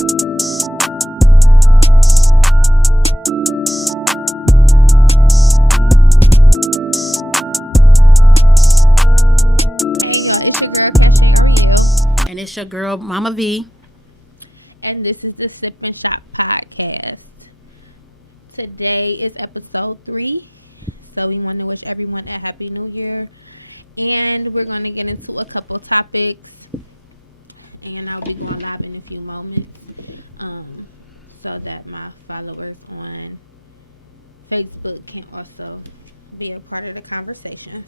And it's your girl, Mama V. And this is the Sip and Shop podcast. Today is episode 3. So we want to wish everyone a happy new year. And we're going to get into a couple of topics. And I'll be going live in a few moments. So that my followers on Facebook can also be a part of the conversation.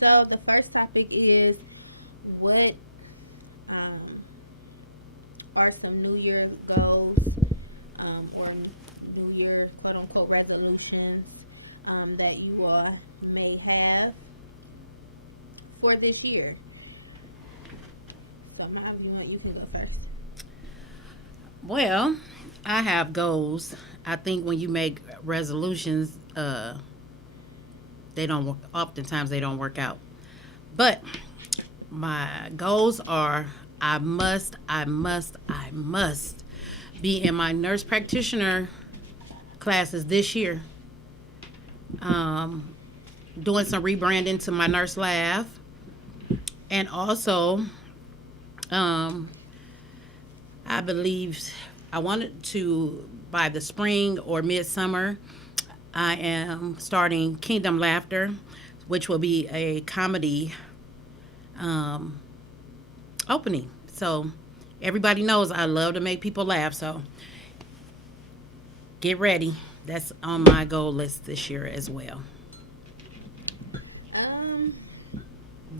So the first topic is what are some New Year goals or New Year quote unquote resolutions that you all may have for this year. So Mom, you can go first. Well, I have goals. I think when you make resolutions, oftentimes they don't work out. But my goals are I must be in my nurse practitioner classes this year. Doing some rebranding to my nurse lab. And also, I believe I wanted to, by the spring or midsummer, I am starting Kingdom Laughter, which will be a comedy opening. So everybody knows I love to make people laugh. So get ready. That's on my goal list this year as well.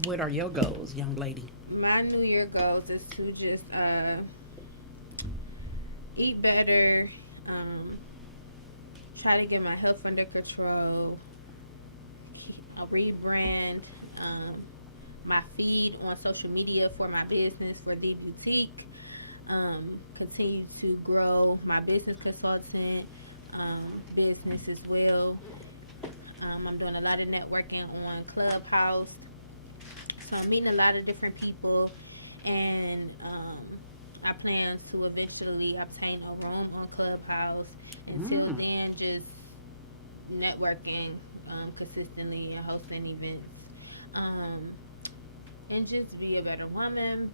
What are your goals, young lady? My New Year goals is to just eat better, try to get my health under control, rebrand my feed on social media for my business, for the boutique, continue to grow my business consultant business as well. I'm doing a lot of networking on Clubhouse, so I'm meeting a lot of different people, and I plan to eventually obtain a room on Clubhouse. Until then, just networking consistently and hosting events, and just be a better woman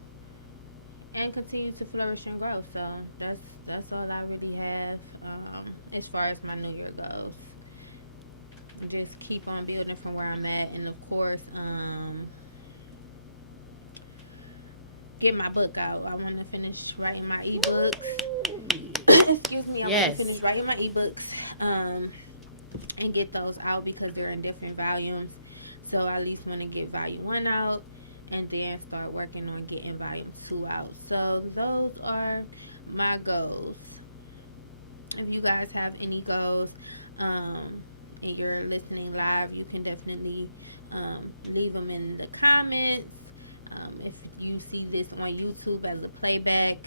and continue to flourish and grow. So that's all I really have as far as my New Year goes. Just keep on building from where I'm at, and of course, get my book out. I want to finish writing my ebooks. Excuse me. I want to finish writing my ebooks and get those out because they're in different volumes. So I at least want to get volume 1 out and then start working on getting volume 2 out. So those are my goals. If you guys have any goals and you're listening live, you can definitely leave them in the comments. If you see this on YouTube as a playback,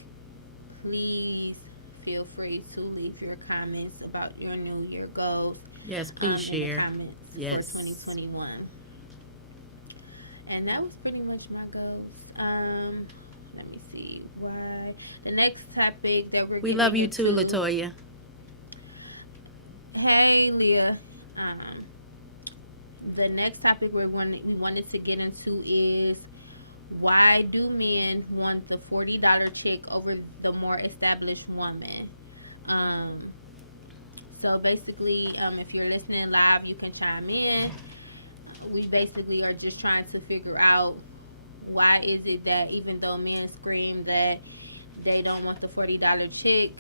please feel free to leave your comments about your New Year goals. Yes, please share. In the comments for 2021. And that was pretty much my goals. Let me see why. The next topic that we love you too, Latoya. Hey, Leah. The next topic we wanted to get into is why do men want the $40 chick over the more established woman? So basically, if you're listening live, you can chime in. We basically are just trying to figure out why is it that even though men scream that they don't want the $40 chick,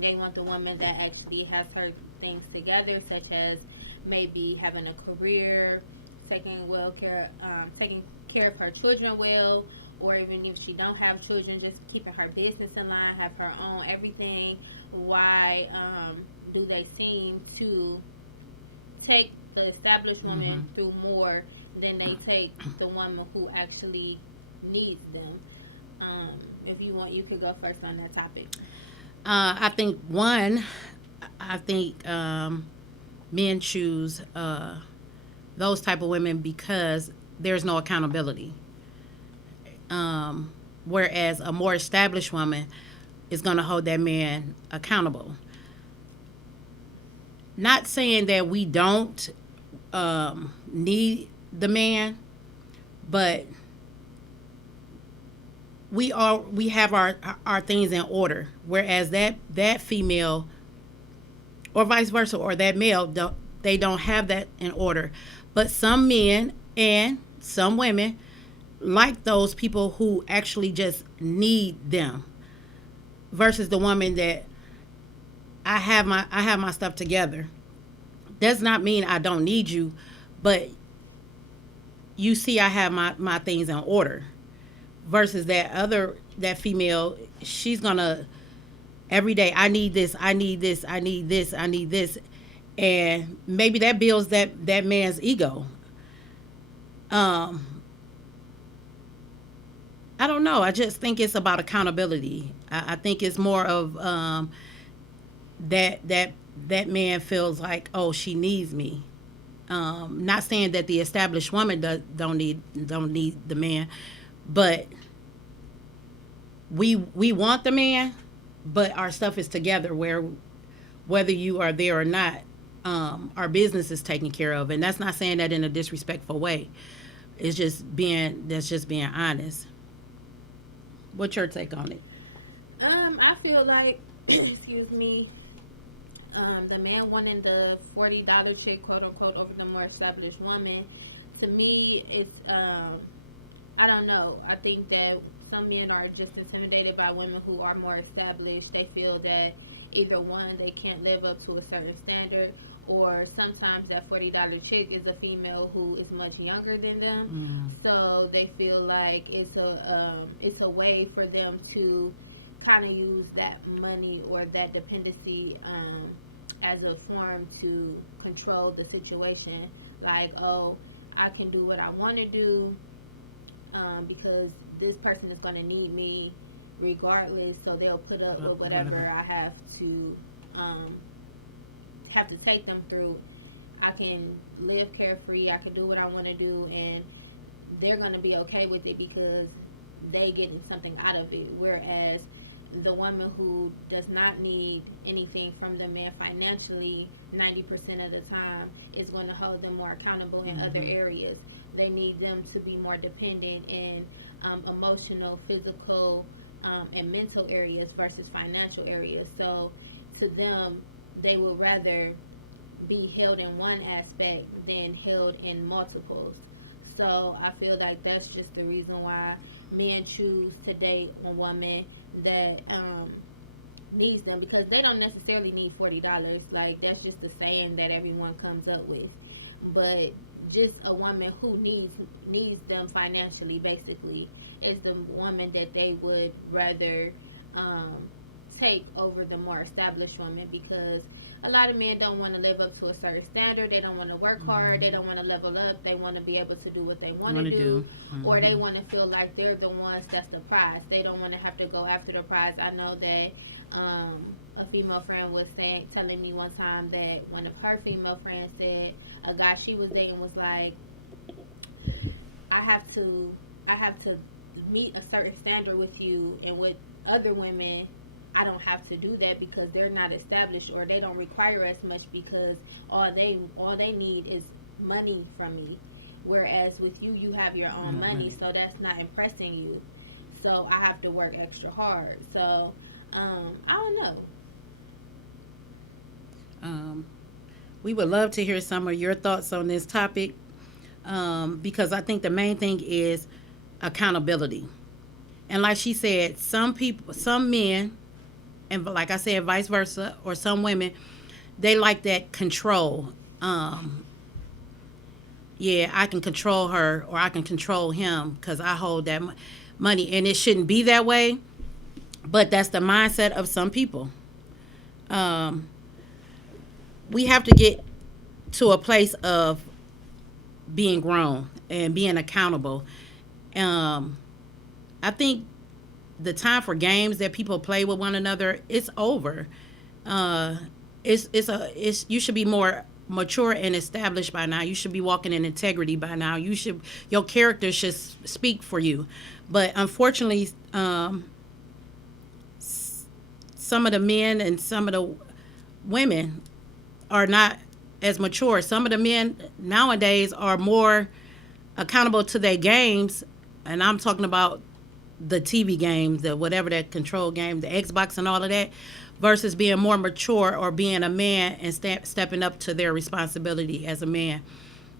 they want the woman that actually has her things together, such as maybe having a career, taking care of her children well, or even if she don't have children, just keeping her business in line, have her own everything. Why do they seem to take the established woman through more than they take the woman who actually needs them? If you want, you could go first on that topic. I think men choose those type of women because there's no accountability. Whereas a more established woman is going to hold that man accountable. Not saying that we don't need the man, but we have our things in order. Whereas that female, or vice versa, or that male, they don't have that in order. But some men and some women like those people who actually just need them, versus the woman that I have my stuff together. Does not mean I don't need you, but you see I have my things in order. Versus that female, she's gonna every day, I need this, I need this, I need this, I need this. And maybe that builds that man's ego. Um, I don't know. I just think it's about accountability. I think it's more of that man feels like, oh, she needs me. Not saying that the established woman don't need the man, but we want the man, but our stuff is together where whether you are there or not, our business is taken care of, and that's not saying that in a disrespectful way. That's just being honest. What's your take on it? I feel like, excuse me, the man wanting the $40 chick, quote unquote, over the more established woman. To me, it's I don't know. I think that some men are just intimidated by women who are more established. They feel that either one, they can't live up to a certain standard, or sometimes that $40 chick is a female who is much younger than them. So they feel like it's a way for them to kind of use that money or that dependency as a form to control the situation. Like, oh, I can do what I want to do because this person is going to need me regardless, so they'll put up with whatever I um, have to take them through. I can live carefree, I can do what I want to do, and they're going to be okay with it because they getting something out of it. Whereas the woman who does not need anything from the man financially, 90% of the time, is going to hold them more accountable in other areas. They need them to be more dependent in emotional, physical, and mental areas versus financial areas. So to them, they would rather be held in one aspect than held in multiples. So I feel like that's just the reason why men choose to date a woman that needs them, because they don't necessarily need $40. Like, that's just the saying that everyone comes up with. But just a woman who needs them financially, basically, is the woman that they would rather take over the more established woman, because a lot of men don't want to live up to a certain standard. They don't want to work hard. They don't want to level up. They want to be able to do what they want to do. Or they want to feel like they're the ones that's the prize. They don't want to have to go after the prize. I know that a female friend was telling me one time that one of her female friends said a guy she was dating was like, I have to meet a certain standard with you, and with other women I don't have to do that because they're not established, or they don't require as much because all they need is money from me. Whereas with you, you have your own money, so that's not impressing you. So I have to work extra hard. So I don't know. We would love to hear some of your thoughts on this topic, because I think the main thing is accountability. And like she said, some men, and like I said, vice versa, or some women, they like that control. Yeah, I can control her, or I can control him because I hold that money. And it shouldn't be that way, but that's the mindset of some people. We have to get to a place of being grown and being accountable. I think the time for games that people play with one another, it's over. You should be more mature and established by now. You should be walking in integrity by now. Your character should speak for you. But unfortunately, some of the men and some of the women are not as mature. Some of the men nowadays are more accountable to their games, and I'm talking about the TV games, the whatever that control game, the Xbox and all of that, versus being more mature or being a man and stepping up to their responsibility as a man,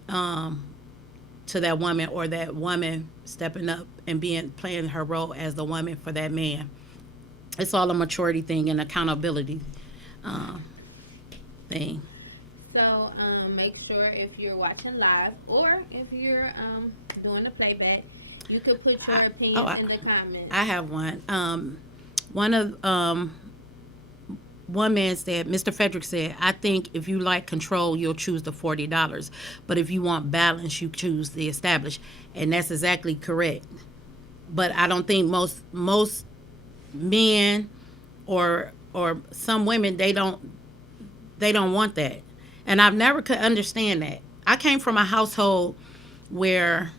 to that woman, or that woman stepping up and playing her role as the woman for that man. It's all a maturity thing and accountability thing. So make sure if you're watching live or if you're doing a playback, you could put your opinions in the comments. I have one. One man said, Mr. Frederick said, I think if you like control, you'll choose the $40. But if you want balance, you choose the established. And that's exactly correct. But I don't think most men or some women, they don't want that. And I've never could understand that. I came from a household where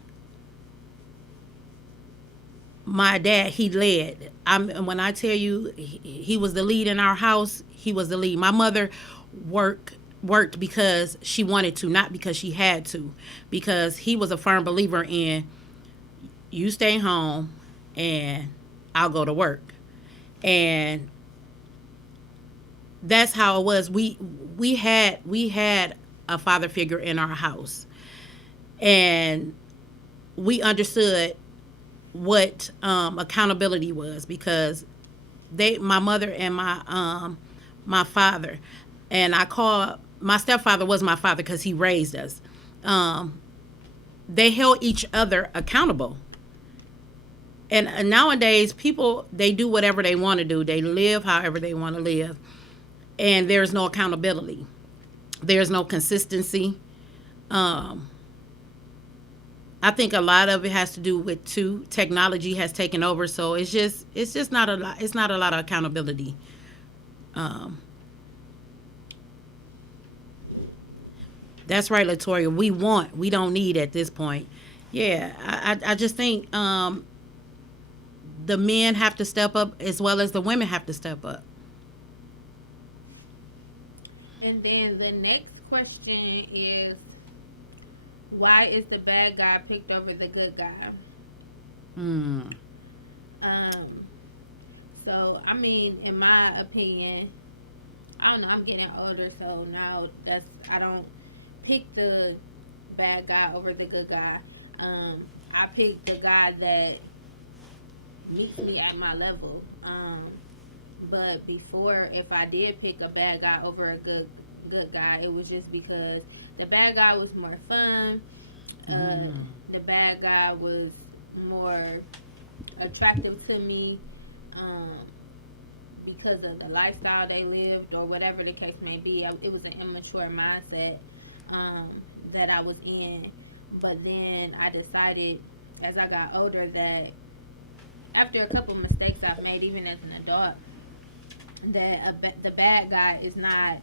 my dad, he led. When I tell you he was the lead in our house, he was the lead. My mother worked because she wanted to, not because she had to, because he was a firm believer in you stay home and I'll go to work. And that's how it was. We had a father figure in our house, and we understood what accountability was, because my mother and my father, and I call my stepfather was my father because he raised us. They held each other accountable. And nowadays people, they do whatever they want to do. They live however they want to live. And there's no accountability. There's no consistency. I think a lot of it has to do with technology has taken over, so it's just not a lot. It's not a lot of accountability. That's right, Latoya. We don't need at this point. Yeah, I just think the men have to step up as well as the women have to step up. And then the next question is, why is the bad guy picked over the good guy? Hmm. So I mean, in my opinion, I don't know. I'm getting older, so now I don't pick the bad guy over the good guy. I pick the guy that meets me at my level. But before, if I did pick a bad guy over a good guy, it was just because the bad guy was more fun. The bad guy was more attractive to me because of the lifestyle they lived, or whatever the case may be. It was an immature mindset that I was in. But then I decided, as I got older, that after a couple mistakes I've made, even as an adult, that the bad guy is not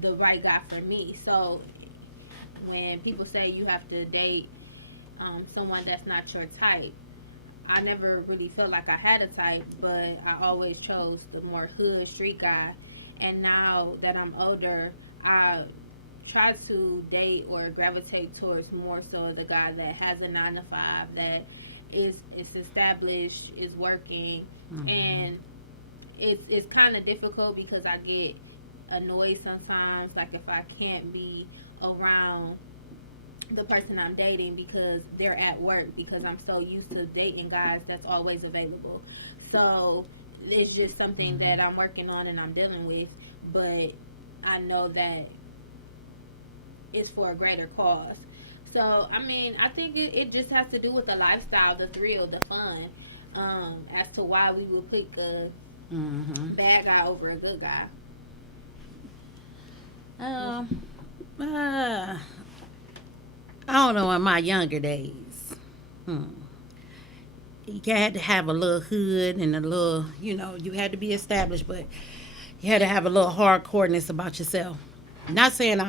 the right guy for me. So when people say you have to date someone that's not your type, I never really felt like I had a type, but I always chose the more hood street guy. And now that I'm older, I try to date or gravitate towards more so the guy that has a 9 to 5, that is established, is working. And it's kind of difficult because I get annoyed sometimes, like if I can't be around the person I'm dating because they're at work, because I'm so used to dating guys that's always available. So it's just something that I'm working on and I'm dealing with, but I know that it's for a greater cause. So I mean, I think it just has to do with the lifestyle, the thrill, the fun, as to why we would pick a bad guy over a good guy. I don't know, in my younger days. You had to have a little hood and a little, you had to be established, but you had to have a little hardcoreness about yourself. Not saying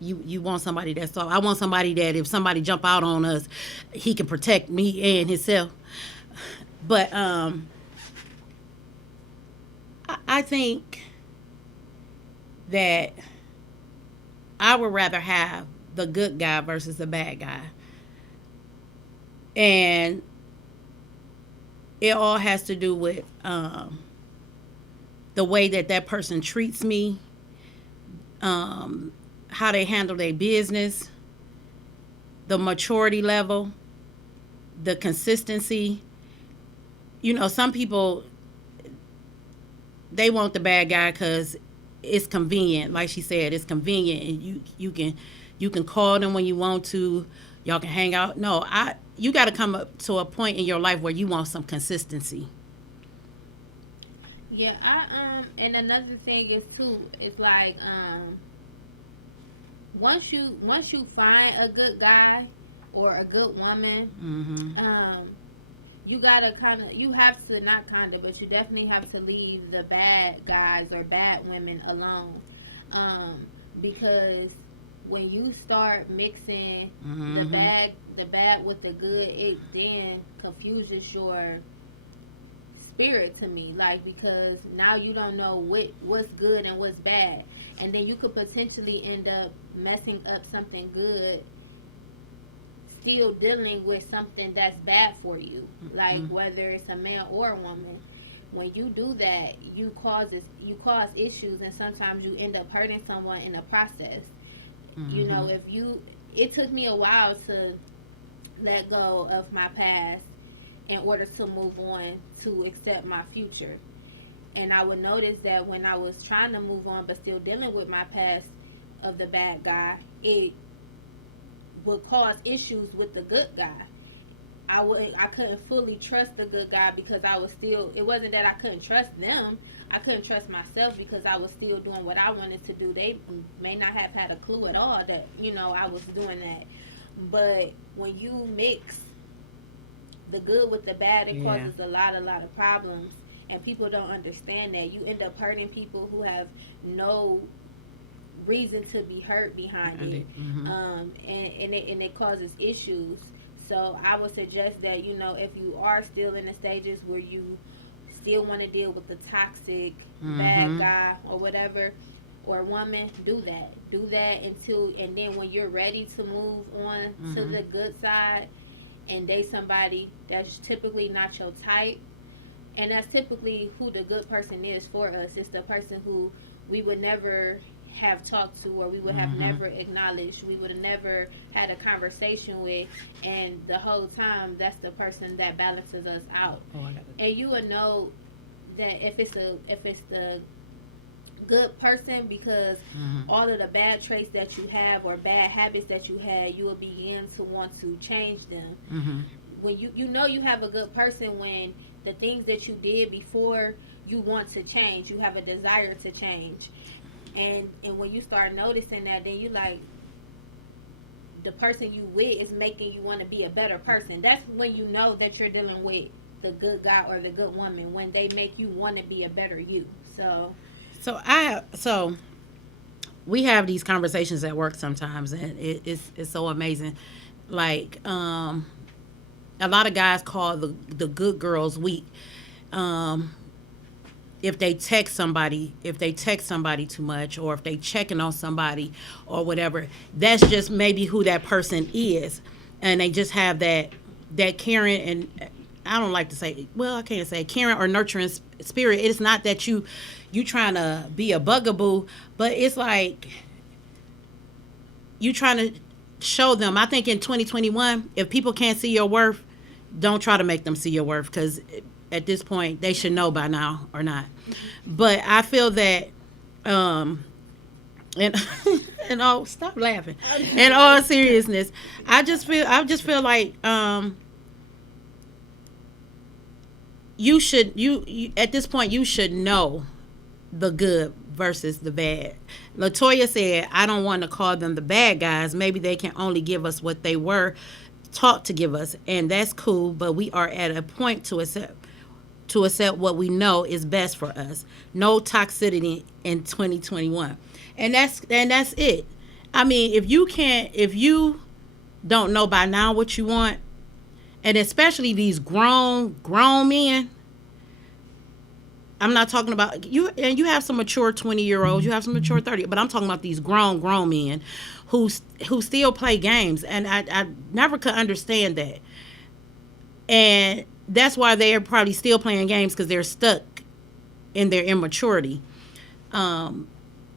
you want somebody that's soft. I want somebody that if somebody jump out on us, he can protect me and himself. But I think that I would rather have the good guy versus the bad guy. And it all has to do with the way that that person treats me, how they handle their business, the maturity level, the consistency. You know, some people, they want the bad guy because it's convenient. Like she said, it's convenient, and you can call them when you want to. Y'all can hang out. No, you got to come up to a point in your life where you want some consistency. Yeah, and another thing is too, it's like once you find a good guy or a good woman, you gotta you have to, not kinda, but you definitely have to leave the bad guys or bad women alone, um, because when you start mixing the bad with the good, it then confuses your spirit to me, like, because now you don't know what's good and what's bad, and then you could potentially end up messing up something good, still dealing with something that's bad for you, like whether it's a man or a woman. When you do that, you cause issues, and sometimes you end up hurting someone in the process. You know, if you it took me a while to let go of my past in order to move on to accept my future. And I would notice that when I was trying to move on but still dealing with my past of the bad guy, it would cause issues with the good guy. I couldn't fully trust the good guy because I was still, it wasn't that I couldn't trust them. I couldn't trust myself because I was still doing what I wanted to do. They may not have had a clue at all that, I was doing that. But when you mix the good with the bad, it causes a lot of problems, and people don't understand that. You end up hurting people who have no reason to be hurt behind it, and it causes issues. So I would suggest that, if you are still in the stages where you still want to deal with the toxic bad guy or whatever, or woman, do that until, and then when you're ready to move on to the good side and date somebody that's typically not your type, and that's typically who the good person is for us. It's the person who we would never have talked to, or we would have never acknowledged, we would have never had a conversation with, and the whole time that's the person that balances us out. And you would know that if it's the good person, because all of the bad traits that you have or bad habits that you had, you will begin to want to change them. When you have a good person when the things that you did before, you want to change, you have a desire to change. And when you start noticing that, then you like, the person you with is making you want to be a better person. That's when you know that you're dealing with the good guy or the good woman, when they make you want to be a better you. So we have these conversations at work sometimes, and it's so amazing. Like, a lot of guys call the good girls weak. If they text somebody too much, or if they checking on somebody or whatever, that's just maybe who that person is, and they just have that caring, and I don't like to say, well, I can't say caring or nurturing spirit. It's not that you trying to be a bugaboo, but it's like you trying to show them. I think in 2021, if people can't see your worth, don't try to make them see your worth, because at this point they should know by now or not. But I feel that and and oh, stop laughing. In all seriousness, I just feel like you at this point you should know the good versus the bad. Latoya said, I don't want to call them the bad guys. Maybe they can only give us what they were taught to give us, and that's cool, but we are at a point to accept what we know is best for us. No toxicity in 2021. And that's it. I mean, if you don't know by now what you want, and especially these grown men. I'm not talking about you, and you have some mature 20-year-olds, you have some mature 30, but I'm talking about these grown men who still play games, and I never could understand that. And that's why they're probably still playing games, because they're stuck in their immaturity.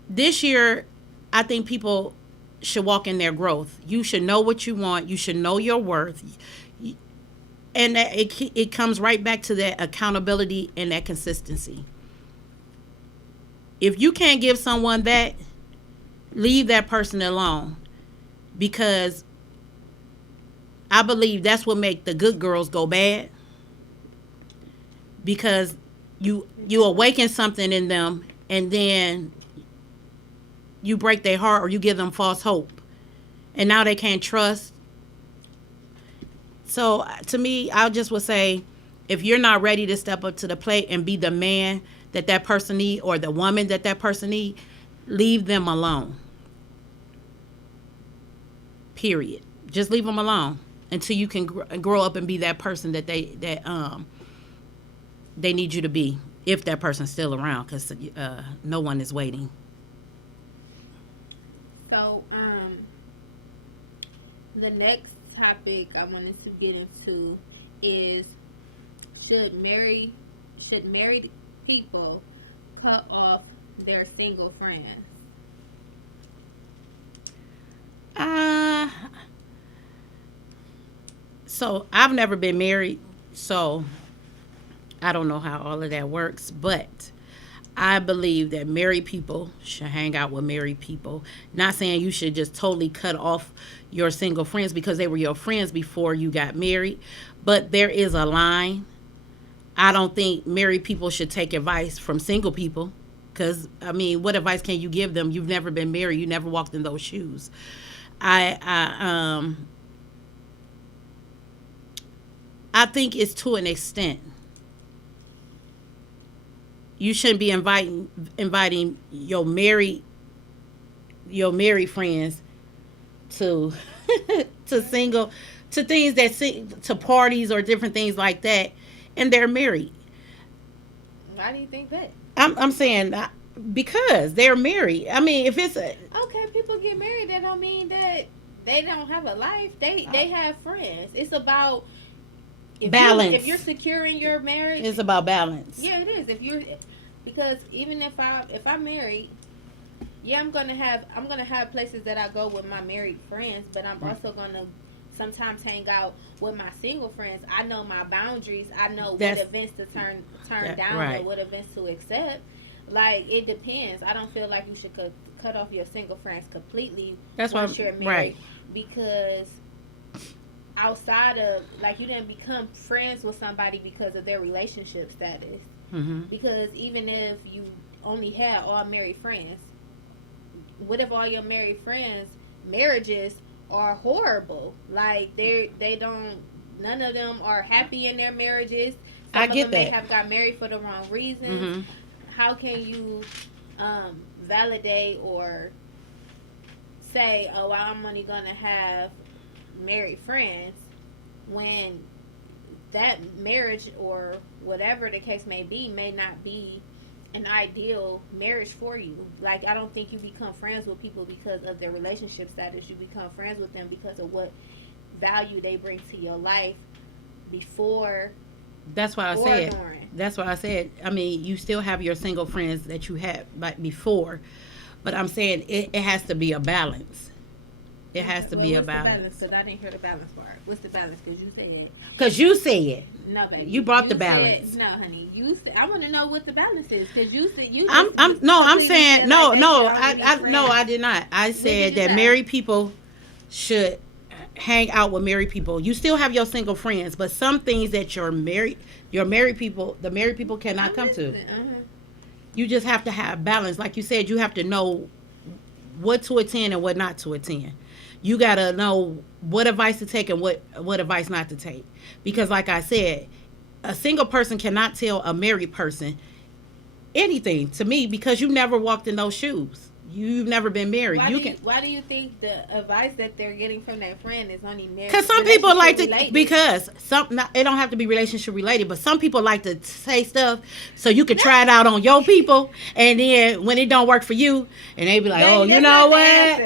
This year, I think people should walk in their growth. You should know what you want. You should know your worth. And it comes right back to that accountability and that consistency. If you can't give someone that, leave that person alone, because I believe that's what make the good girls go bad, because you awaken something in them, and then you break their heart, or you give them false hope, and now they can't trust. So to me, I just would say, if you're not ready to step up to the plate and be the man that person need, or the woman that person need, leave them alone. Period. Just leave them alone until you can grow up and be that person that they need you to be, if that person's still around, because no one is waiting. So, the next topic I wanted to get into is, should married people cut off their single friends? So I've never been married, so I don't know how all of that works, but I believe that married people should hang out with married people. Not saying you should just totally cut off your single friends because they were your friends before you got married, but there is a line. I don't think married people should take advice from single people, because, I mean, what advice can you give them? You've never been married. You never walked in those shoes. I think it's to an extent. You shouldn't be inviting your married friends to to things to parties or different things like that, and they're married. Why do you think that? I'm saying because they're married. I mean, if it's okay, people get married, that don't mean that they don't have a life. They have friends. It's about balance. If you're secure in your marriage, it's about balance. Yeah, it is. Because even if I'm married, yeah, I'm gonna have places that I go with my married friends, but I'm also gonna sometimes hang out with my single friends. I know my boundaries. I know what events to turn down, right, or what events to accept. Like, it depends. I don't feel like you should cut off your single friends completely. That's once you're married, right? Because outside of, like, you didn't become friends with somebody because of their relationship status. Mm-hmm. Because even if you only had all married friends, what if all your married friends' marriages are horrible? Like, they don't, none of them are happy in their marriages. Some of them may have got married for the wrong reasons. Mm-hmm. How can you validate or say, oh, well, I'm only going to have married friends, when that marriage or whatever the case may be may not be an ideal marriage for you? Like, I don't think you become friends with people because of their relationship status. You become friends with them because of what value they bring to your life before. That's why I said. That's why I said. I mean, you still have your single friends that you had like before, but I'm saying it has to be a balance. It has to be a balance. Because I didn't hear the balance part. What's the balance? Because you said it. Because you said it. No, baby. You brought the balance. No, honey. You said. I want to know what the balance is. Because you said you. I'm saying no. I did not. I said that married people should hang out with married people. You still have your single friends, but some things that the married people cannot come to. Uh-huh. You just have to have balance. Like you said, you have to know what to attend and what not to attend. You got to know what advice to take and what advice not to take. Because like I said, a single person cannot tell a married person anything, to me, because you never walked in those shoes. You've never been married. Why do you think the advice that they're getting from that friend is only marriage? Because some people like to, related? because it don't have to be relationship related, but some people like to say stuff so you can try it out on your people, and then when it don't work for you, and they be like, Baby, oh, you know what?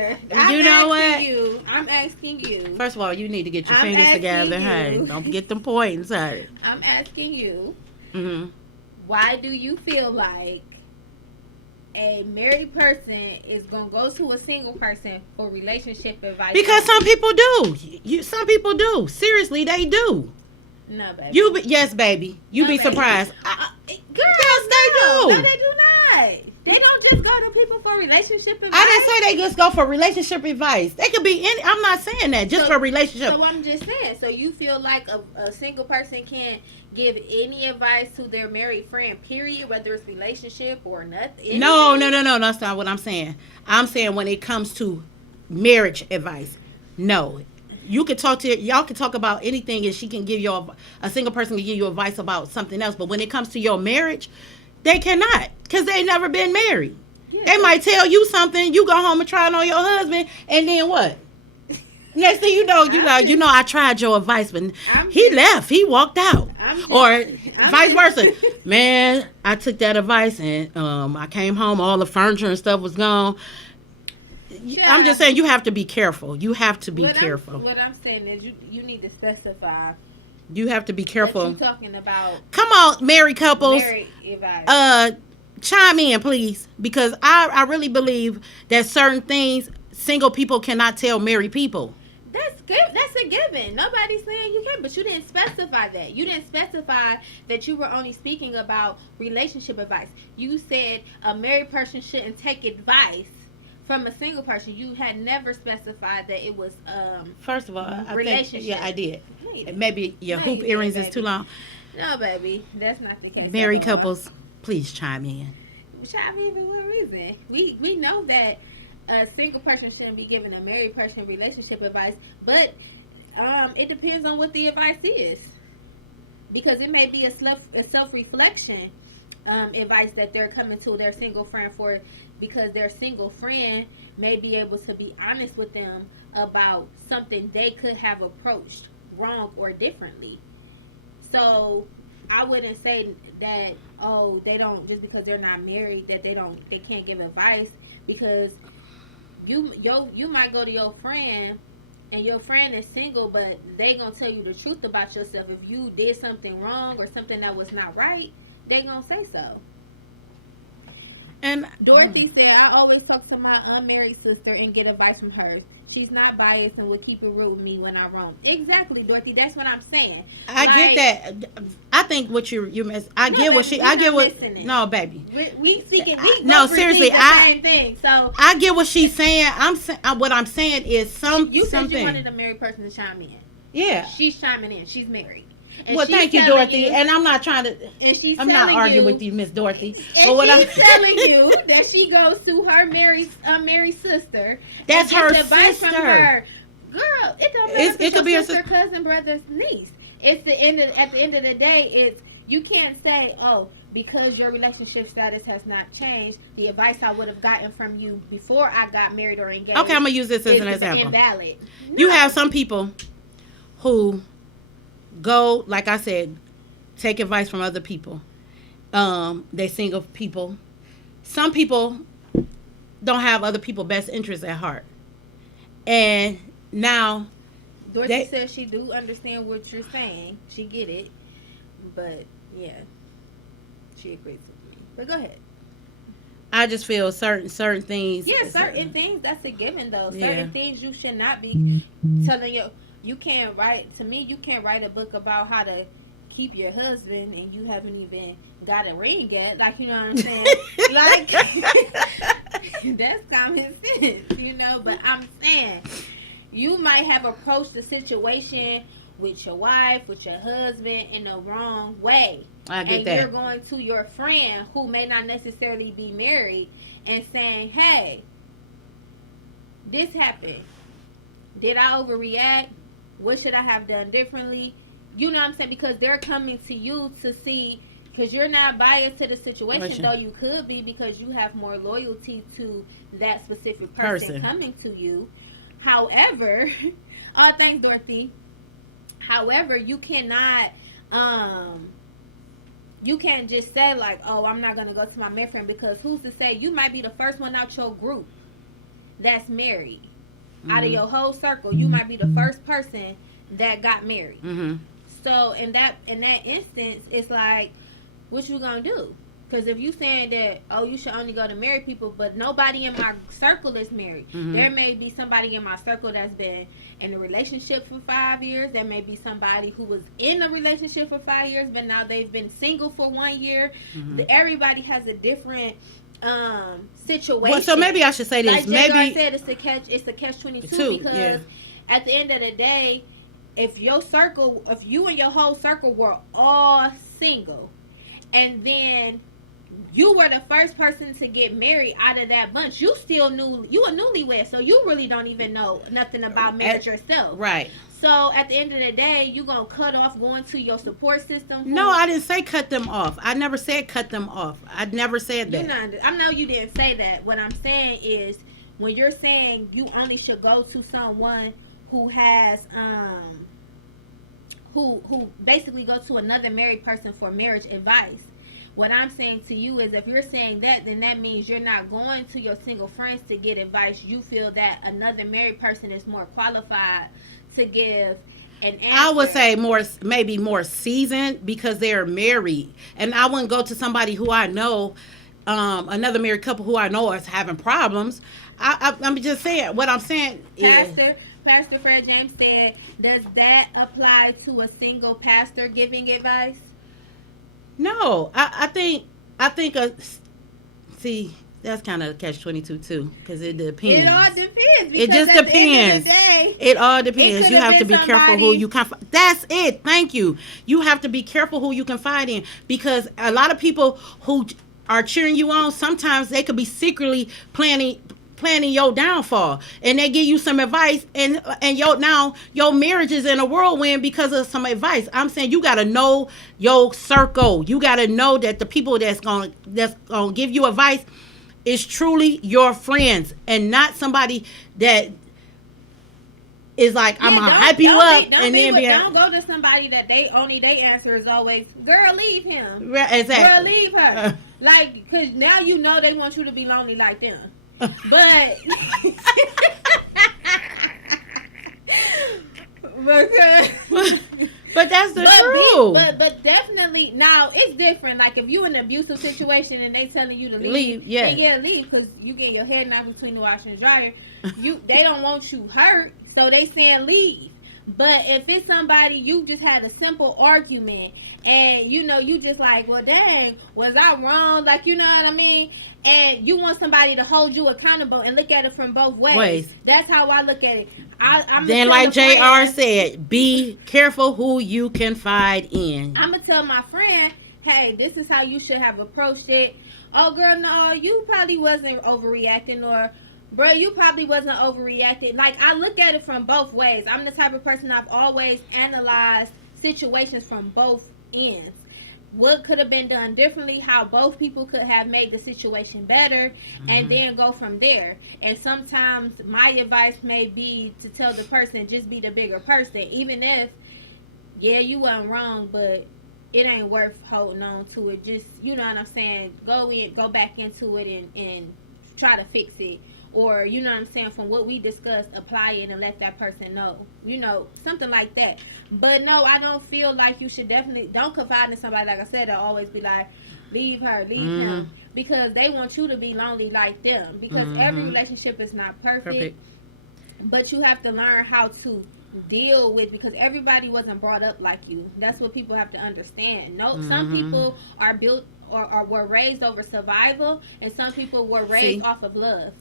You know what? I'm asking you. First of all, you need to get your fingers together. Hey, don't get them points, honey. I'm asking you. Mm-hmm. Why do you feel like a married person is gonna go to a single person for relationship advice? Because some people do. Some people do. Seriously, they do. No, baby. Yes, baby. You be surprised. Girl, yes, they do. No, they do not. They don't just go to people for relationship advice. I didn't say they just go for relationship advice. They could be any. I'm not saying that. Just for relationship. So I'm just saying. So you feel like a single person can't give any advice to their married friend, period, whether it's relationship or nothing? No. That's not what I'm saying. I'm saying when it comes to marriage advice, no. Y'all can talk about anything, and she can give you a single person can give you advice about something else. But when it comes to your marriage, they cannot, because they never been married. Yeah. They might tell you something, you go home and try it on your husband, and then what? Next thing you know, I tried your advice, but he left. He walked out. Or vice versa. Man, I took that advice, and I came home, all the furniture and stuff was gone. Yeah. I'm just saying you have to be careful. You have to be careful. What I'm saying is you need to specify. You have to be careful. What you talking about? Come on, married couples. Married advice. Chime in, please, because I really believe that certain things single people cannot tell married people. That's good. That's a given. Nobody's saying you can't, but you didn't specify that. You didn't specify that you were only speaking about relationship advice. You said a married person shouldn't take advice from a single person. You had never specified that it was first of all, relationship. I did. Maybe your hoop earrings is too long. No, baby, that's not the case. Married couples, please chime in. Chime in for what reason? We know that a single person shouldn't be giving a married person relationship advice, but it depends on what the advice is, because it may be a self-reflection advice that they're coming to their single friend for, because their single friend may be able to be honest with them about something they could have approached wrong or differently. So I wouldn't say that they don't, just because they're not married, that they can't give advice, because you might go to your friend and your friend is single, but they gonna tell you the truth about yourself. If you did something wrong or something that was not right, they gonna say so. And Dorothy said, I always talk to my unmarried sister and get advice from her. She's not biased and will keep it real with me when I'm wrong. Exactly, Dorothy. That's what I'm saying. I get that. I think what you miss. I get what she. I get what. No, baby. We speaking. No, seriously. Same thing. So I get what she's saying. What I'm saying is You said you wanted a married person to chime in. Yeah. She's chiming in. She's married. And well, thank you, Dorothy. And I'm not trying to. And I'm not arguing with you, Miss Dorothy. And but she's telling you that she goes to her married sister. That's her advice sister. From her. Girl, it don't matter. It could be sister, cousin, brother's niece. It's at the end of the day, it's you can't say, because your relationship status has not changed, the advice I would have gotten from you before I got married or engaged. Okay, I'm gonna use this as an example. Invalid. No. You have some people who go, like I said, take advice from other people. They single people. Some people don't have other people's best interests at heart. And now Dorothy says she do understand what you're saying. She get it. But yeah, she agrees with me. But go ahead. I just feel certain things. Yeah, certain things, that's a given though. Certain things you should not be telling you can't write, to me, you can't write a book about how to keep your husband and you haven't even got a ring yet. Like, you know what I'm saying? Like, that's common sense, But I'm saying, you might have approached the situation with your wife, with your husband in the wrong way. I get that. You're going to your friend who may not necessarily be married and saying, hey, this happened. Did I overreact? What should I have done differently? You know what I'm saying? Because they're coming to you to see Because you're not biased to the situation, Listen. though you could be, because you have more loyalty to that specific person coming to you. However, oh, thanks, Dorothy. However, you can't just say like, oh, I'm not gonna go to my married friend, because who's to say you might be the first one out your group that's married. Out of your whole circle, you might be the first person that got married. So in that instance, it's like, what you gonna do? Because if you saying that, oh, you should only go to married people, but nobody in my circle is married. There may be somebody in my circle that's been in a relationship for 5 years. There may be somebody who was in a relationship for 5 years, but now they've been single for 1 year. Everybody has a different situation. Well, so maybe I should say this. Like maybe said, it's the catch 22, because at the end of the day, if you and your whole circle were all single, and then you were the first person to get married out of that bunch, you a newlywed, so you really don't even know nothing about marriage yourself. Right. So at the end of the day, you gonna cut off going to your support system? No, I didn't say cut them off. I never said cut them off. I never said that. I know you didn't say that. What I'm saying is, when you're saying you only should go to someone who has who basically go to another married person for marriage advice, what I'm saying to you is, if you're saying that, then that means you're not going to your single friends to get advice. You feel that another married person is more qualified to give an answer. I would say maybe more seasoned, because they're married. And I wouldn't go to somebody who I know, another married couple who I know is having problems. I'm just saying, what I'm saying is... Pastor Fred James said, does that apply to a single pastor giving advice? No, I think see, that's kind of catch-22 too, because it depends. It all depends. It just depends. It all depends. You have to be careful who you confide. That's it. Thank you. You have to be careful who you confide in, because a lot of people who are cheering you on, sometimes they could be secretly planning your downfall, and they give you some advice, and your marriage is in a whirlwind because of some advice. I'm saying you got to know your circle. You got to know that the people that's gonna give you advice is truly your friends, and not somebody that is like, I'm gonna hype you up, and then don't go to somebody that they answer is always, girl, leave him. Exactly. Girl, leave her. Like, because now you know they want you to be lonely like them. But that's the truth. But definitely, now it's different. Like, if you in an abusive situation and they telling you to leave, then leave, because you get your head knocked between the washer and dryer. They don't want you hurt, so they saying leave. But if it's somebody you just had a simple argument, and you just like, well, dang, was I wrong? Like, you know what I mean? And you want somebody to hold you accountable and look at it from both ways. That's how I look at it. Then, like JR said, be careful who you confide in. I'm going to tell my friend, hey, this is how you should have approached it. Oh, girl, no, you probably wasn't overreacting, or, bro, you probably wasn't overreacting. Like, I look at it from both ways. I'm the type of person, I've always analyzed situations from both ends. What could have been done differently, how both people could have made the situation better, and then go from there. And sometimes my advice may be to tell the person, just be the bigger person, even if, yeah, you wasn't wrong, but it ain't worth holding on to it. Just, you know what I'm saying, go back into it and try to fix it. Or, you know what I'm saying, from what we discussed, apply it and let that person know. Something like that. But no, I don't feel like you should don't confide in somebody, like I said, they'll always be like, leave her, leave him. Because they want you to be lonely like them. Because every relationship is not perfect. But you have to learn how to deal with, because everybody wasn't brought up like you. That's what people have to understand. Some people are built or were raised over survival, and some people were raised off of love.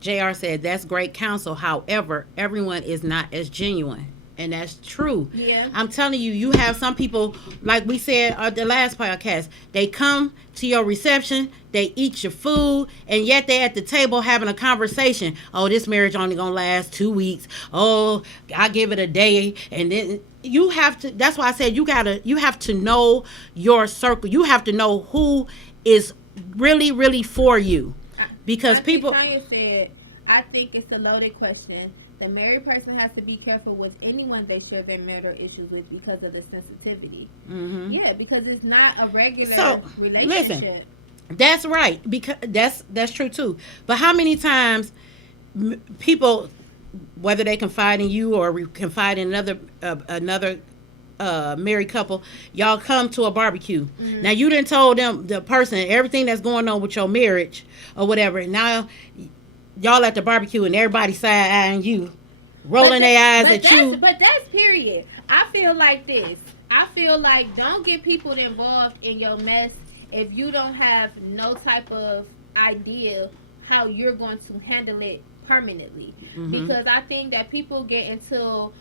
JR said, that's great counsel. However, everyone is not as genuine. And that's true. Yeah. I'm telling you, you have some people, like we said on the last podcast, they come to your reception, they eat your food, and yet they at the table having a conversation. Oh, this marriage only gonna last 2 weeks. Oh, I give it a day, and then you have to, that's why I said you have to know your circle. You have to know who is really, really for you. Because Auntie people, Tanya said, I think it's a loaded question. The married person has to be careful with anyone they share their marital issues with because of the sensitivity. Yeah, because it's not a regular so relationship. listen, that's right, because that's true too. But how many times people, whether they confide in you or confide in another married couple, y'all come to a barbecue. Now you didn't told them, the person, everything that's going on with your marriage or whatever. And now y'all at the barbecue and everybody side eyeing you, rolling their eyes at you. But that's period. I feel like this. I feel like don't get people involved in your mess if you don't have no type of idea how you're going to handle it permanently. Because I think that people get into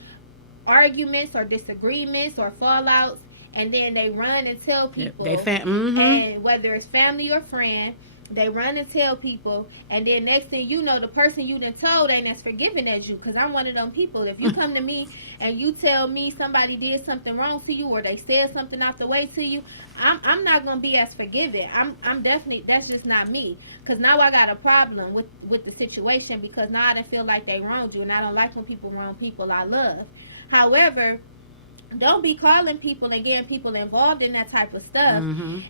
arguments or disagreements or fallouts, and then they run and tell people, and whether it's family or friend, they run and tell people, and then next thing you know, the person you done told ain't as forgiving as you. Because I'm one of them people. If you come to me and you tell me somebody did something wrong to you or they said something out the way to you, I'm not gonna be as forgiving. I'm definitely, that's just not me. Because now I got a problem with the situation, because now I done feel like they wronged you, and I don't like when people wrong people I love. However, don't be calling people and getting people involved in that type of stuff.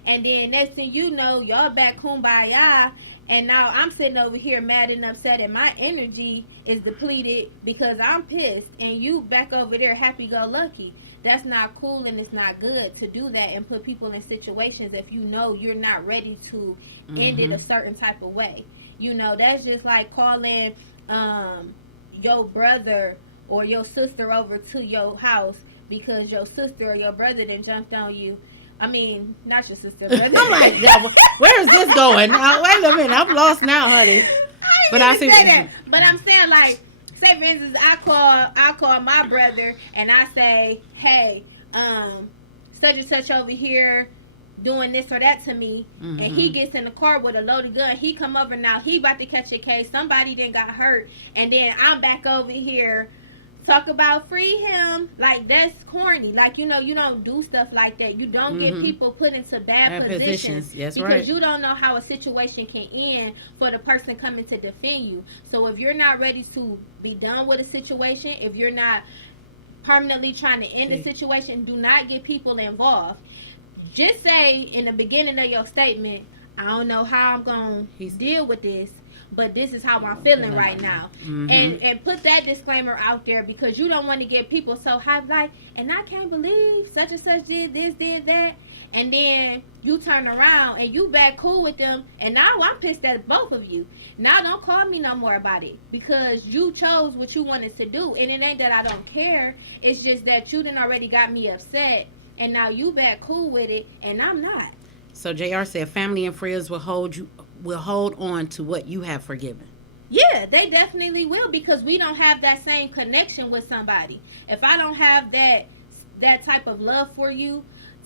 And then next thing you know, y'all back kumbaya, and now I'm sitting over here mad and upset, and my energy is depleted because I'm pissed, and you back over there happy go lucky. That's not cool, and it's not good to do that and put people in situations if you know you're not ready to end it a certain type of way. You know, that's just like calling your brother or your sister over to your house because your sister or your brother then jumped on you. I mean, not your sister. I'm like, where is this going? Now, wait a minute, I'm lost now, honey. But I see that. But I'm saying, like, say for instance, I call my brother and I say, hey, such and such over here doing this or that to me, and he gets in the car with a loaded gun. He come over, now he about to catch a case. Somebody then got hurt, and then I'm back over here talk about free him. Like, that's corny. Like, you know, you don't do stuff like that. You don't get people put into bad positions. That's because right. You don't know how a situation can end for the person coming to defend you. So if you're not ready to be done with a situation, if you're not permanently trying to end the situation, do not get people involved. Just say in the beginning of your statement, I don't know how I'm going to deal with this, but this is how I'm feeling right now. And put that disclaimer out there, because you don't want to get people so high, like, and I can't believe such and such did this, did that. And then you turn around and you back cool with them, and now I'm pissed at both of you. Now don't call me no more about it, because you chose what you wanted to do. And it ain't that I don't care. It's just that you done already got me upset, and now you back cool with it, and I'm not. So JR said family and friends will hold on to what you have forgiven. Yeah, they definitely will, because we don't have that same connection with somebody. If I don't have that type of love for you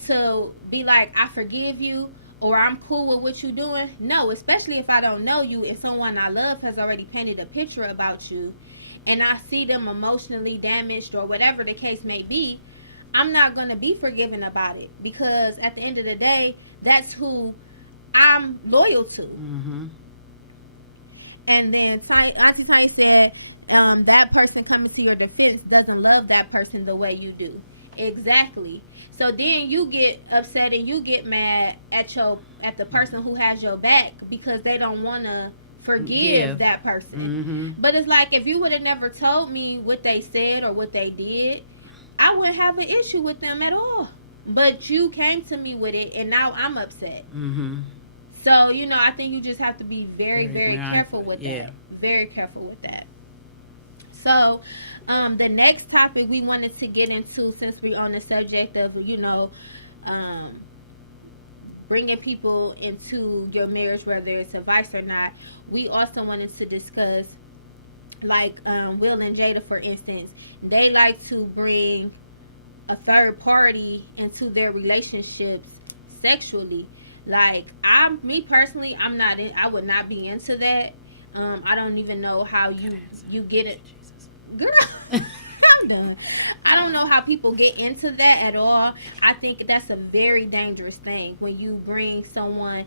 to be like, I forgive you, or I'm cool with what you're doing, no, especially if I don't know you, if someone I love has already painted a picture about you, and I see them emotionally damaged or whatever the case may be, I'm not going to be forgiving about it, because at the end of the day, that's who I'm loyal to. And then Auntie Ty said, that person coming to your defense doesn't love that person the way you do. Exactly. So then you get upset and you get mad at the person who has your back, because they don't want to forgive that person. But it's like, if you would have never told me what they said or what they did, I wouldn't have an issue with them at all. But you came to me with it, and now I'm upset. So, you know, I think you just have to be very, very careful with that. Very careful with that. So, the next topic we wanted to get into, since we're on the subject of, you know, bringing people into your marriage, whether it's advice or not, we also wanted to discuss, like, Will and Jada, for instance. They like to bring a third party into their relationships sexually. Like, me personally, I would not be into that. I don't even know how you get it. Girl, I'm I'm done. I don't know how people get into that at all. I think that's a very dangerous thing when you bring someone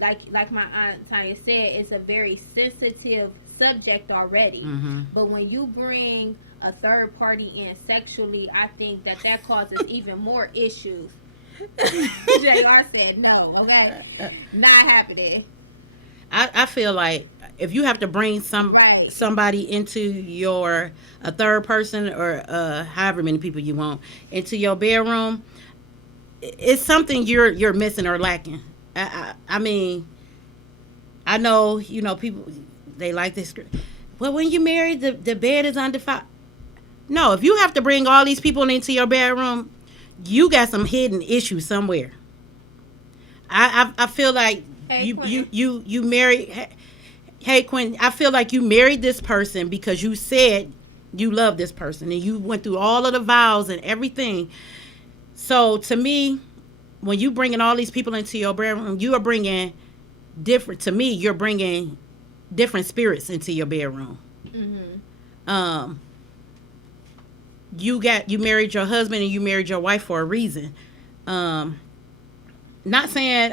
like my aunt Tanya said, it's a very sensitive subject already. Mm-hmm. But when you bring a third party in sexually, I think that causes even more issues. Jr. said no. Okay, not happening. I feel like if you have to bring Right. somebody into your a third person or however many people you want into your bedroom, it's something you're missing or lacking. I mean, I know people they like this. Well, when you married, the bed is undefiled. No, if you have to bring all these people into your bedroom, you got some hidden issues somewhere. I feel like Hey, you married. Hey, Quinn, I feel like you married this person because you said you love this person and you went through all of the vows and everything. So to me, when you bringing all these people into your bedroom, you are bringing different. To me, you're bringing different spirits into your bedroom. Mm-hmm. You married your husband and you married your wife for a reason. Not saying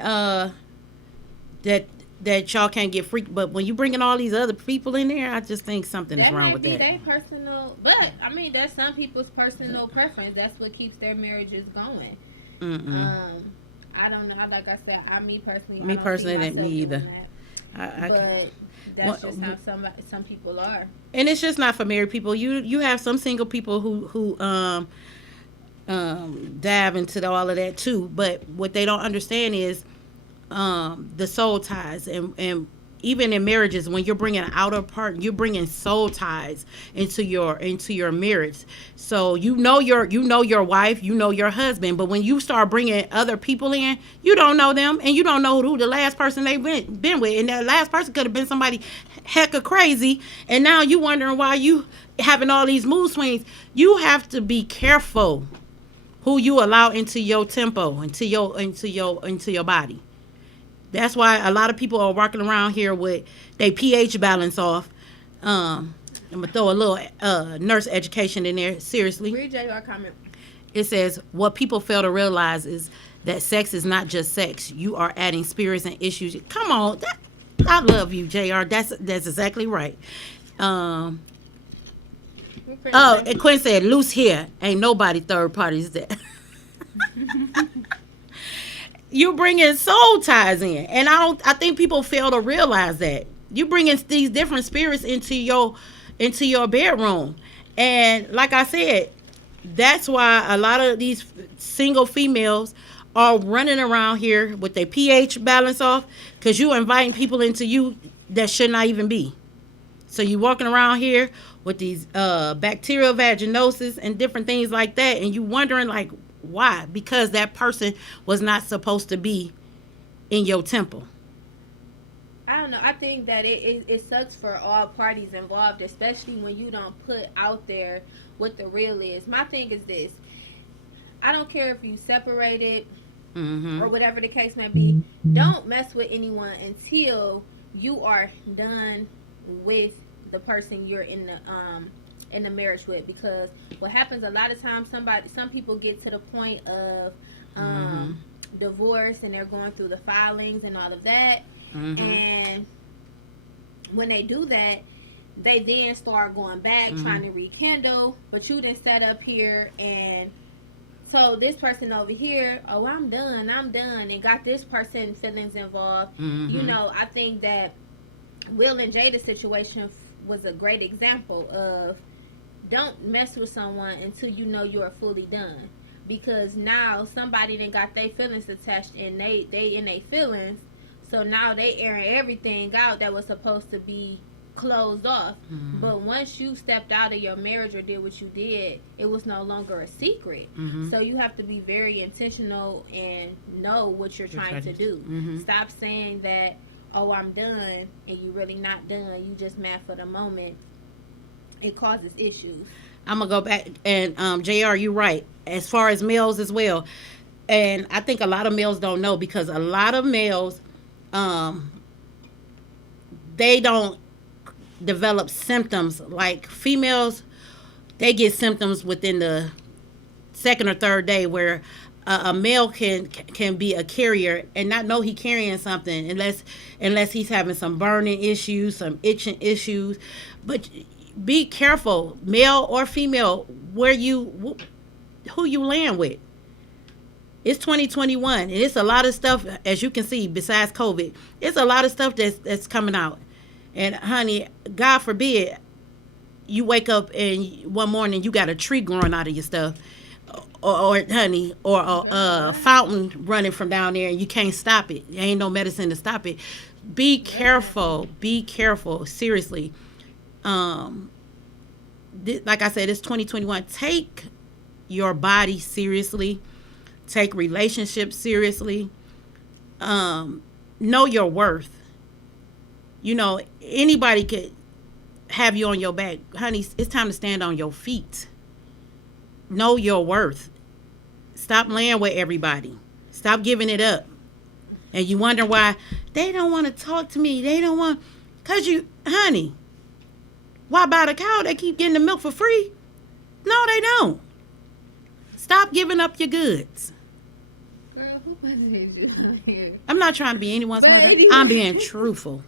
that y'all can't get freaked, but when you bringing all these other people in there, I just think something is That wrong might with be that. their personal, but I mean that's some people's personal preference. That's what keeps their marriages going. I don't know. Like I said, me personally, Me I don't personally, see didn't me myself either. doing that. But that's just how some people are. And it's just not for married people. You have some single people who dive into all of that too. But what they don't understand is the soul ties and even in marriages when you're bringing an outer part, you're bringing soul ties into your marriage. So you know your wife, you know your husband, but when you start bringing other people in, you don't know them and you don't know who the last person they've been with, and that last person could have been somebody hecka crazy, and now you wondering why you having all these mood swings. You have to be careful who you allow into your tempo, into your body. That's why a lot of people are walking around here with their pH balance off. I'm gonna throw a little nurse education in there. Seriously, Read your comment. it says what people fail to realize is that sex is not just sex. You are adding spirits and issues. Come on, I love you, Jr. That's exactly right. Oh, and Quinn said, "Loose here, ain't nobody third parties there." You bring in soul ties in, and I think people fail to realize that you bring in these different spirits into your bedroom, and like I said, that's why a lot of these single females are running around here with their pH balance off, because you inviting people into you that should not even be. So you walking around here with these bacterial vaginosis and different things like that, and you wondering like why? Because that person was not supposed to be in your temple. I don't know. I think that it sucks for all parties involved, especially when you don't put out there what the real is. My thing is this: I don't care if you separated or whatever the case may be. Don't mess with anyone until you are done with the person you're in the marriage with, because what happens a lot of times, some people get to the point of divorce and they're going through the filings and all of that, and when they do that, they then start going back trying to rekindle, but you didn't set up here and so this person over here, oh, I'm done, and got this person feelings involved. I think that Will and Jada's situation was a great example of don't mess with someone until you know you are fully done, because now somebody then got their feelings attached and they in their feelings, so now they airing everything out that was supposed to be closed off. But once you stepped out of your marriage or did what you did, it was no longer a secret. So you have to be very intentional and know what you're trying to do. Stop saying that, oh, I'm done, and you really not done. You just mad for the moment. It causes issues. I'm gonna go back and Jr. You're right. As far as males as well, and I think a lot of males don't know, because a lot of males, they don't develop symptoms like females. they get symptoms within the second or third day, where a male can be a carrier and not know he carrying something unless he's having some burning issues, some itching issues. But be careful, male or female, who you land with. It's 2021, and it's a lot of stuff, as you can see, besides COVID. It's a lot of stuff that's coming out. And honey, God forbid, you wake up and one morning you got a tree growing out of your stuff, or honey, or a fountain running from down there, and you can't stop it. There ain't no medicine to stop it. Be careful. Be careful. Seriously. Like I said, it's 2021. Take your body seriously. Take relationships seriously. Know your worth. You know, anybody could have you on your back. Honey, it's time to stand on your feet. Know your worth. Stop laying with everybody. Stop giving it up. And you wonder why they don't want to talk to me. They don't want, because honey, why buy the cow? They keep getting the milk for free. No, they don't. Stop giving up your goods. Girl, who was it out here? I'm not trying to be anyone's mother. I'm being truthful.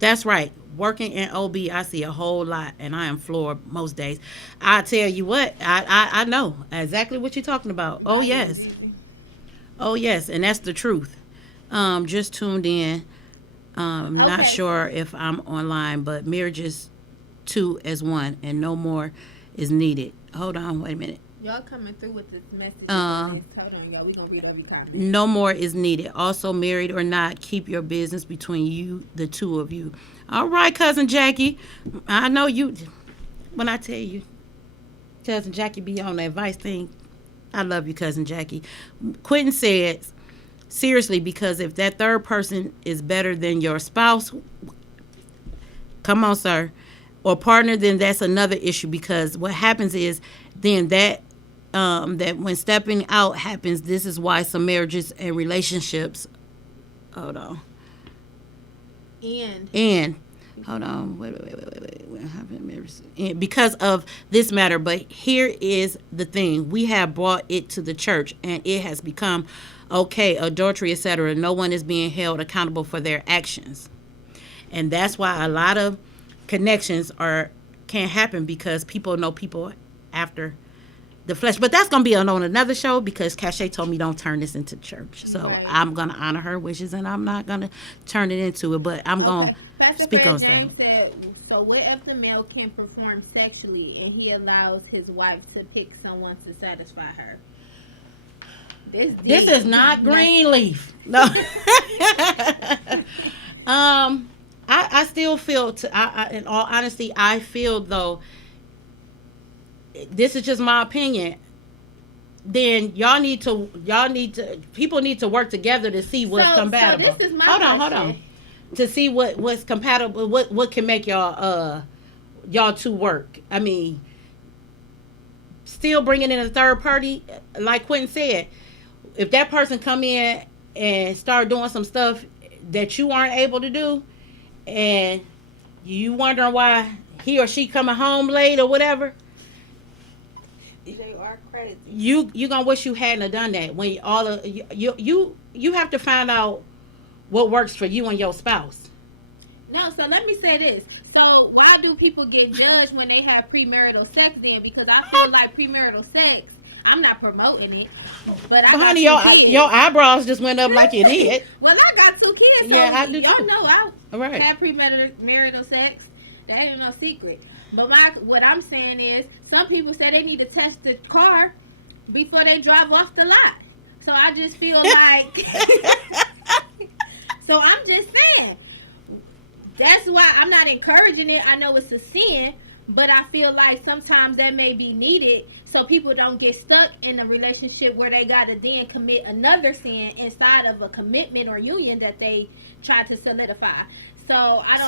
That's right. Working in OB, I see a whole lot, and I am floored most days. I tell you what, I know exactly what you're talking about. Oh, yes. Oh, yes, and that's the truth. Just tuned in. Not sure if I'm online, but marriages 2 as 1, and no more is needed. Hold on, wait a minute. Y'all coming through with this message. Hold on, y'all. We gonna read every comment. No more is needed. Also, married or not, keep your business between you, the two of you. All right, Cousin Jackie. I know you. When I tell you, Cousin Jackie be on the advice thing. I love you, Cousin Jackie. Quentin says, seriously, because if that third person is better than your spouse, come on, sir, or partner, then that's another issue, because what happens is then that when stepping out happens, this is why some marriages and relationships, hold on. And hold on, wait. What happened? And because of this matter, but here is the thing: we have brought it to the church, and it has become okay, adultery, etc. No one is being held accountable for their actions, and that's why a lot of connections can't happen, because people know people after the flesh. But that's gonna be on another show, because Cache told me don't turn this into church. So right. I'm gonna honor her wishes, and I'm not gonna turn it into it. But I'm gonna speak on something. Said, so what if the male can perform sexually and he allows his wife to pick someone to satisfy her? This is not Greenleaf. No. I still feel, in all honesty, I feel though, this is just my opinion, then people need to work together to see what's compatible. So this is my question. Hold on. To see what's compatible, what can make y'all two work. I mean, still bringing in a third party, like Quentin said, if that person come in and start doing some stuff that you aren't able to do, and you wondering why he or she coming home late or whatever, they are crazy. You gonna wish you hadn't done that. When all of you have to find out what works for you and your spouse. No, so let me say this. So why do people get judged when they have premarital sex then? Because I feel like premarital sex, I'm not promoting it, but honey, your eyebrows just went up like you did. Well, I got 2 kids, so yeah, I do y'all too. know I right. have premarital sex. That ain't no secret. But what I'm saying is, some people say they need to test the car before they drive off the lot. So I just feel like, so I'm just saying, that's why I'm not encouraging it. I know it's a sin, but I feel like sometimes that may be needed so people don't get stuck in a relationship where they got to then commit another sin inside of a commitment or union that they try to solidify. So I don't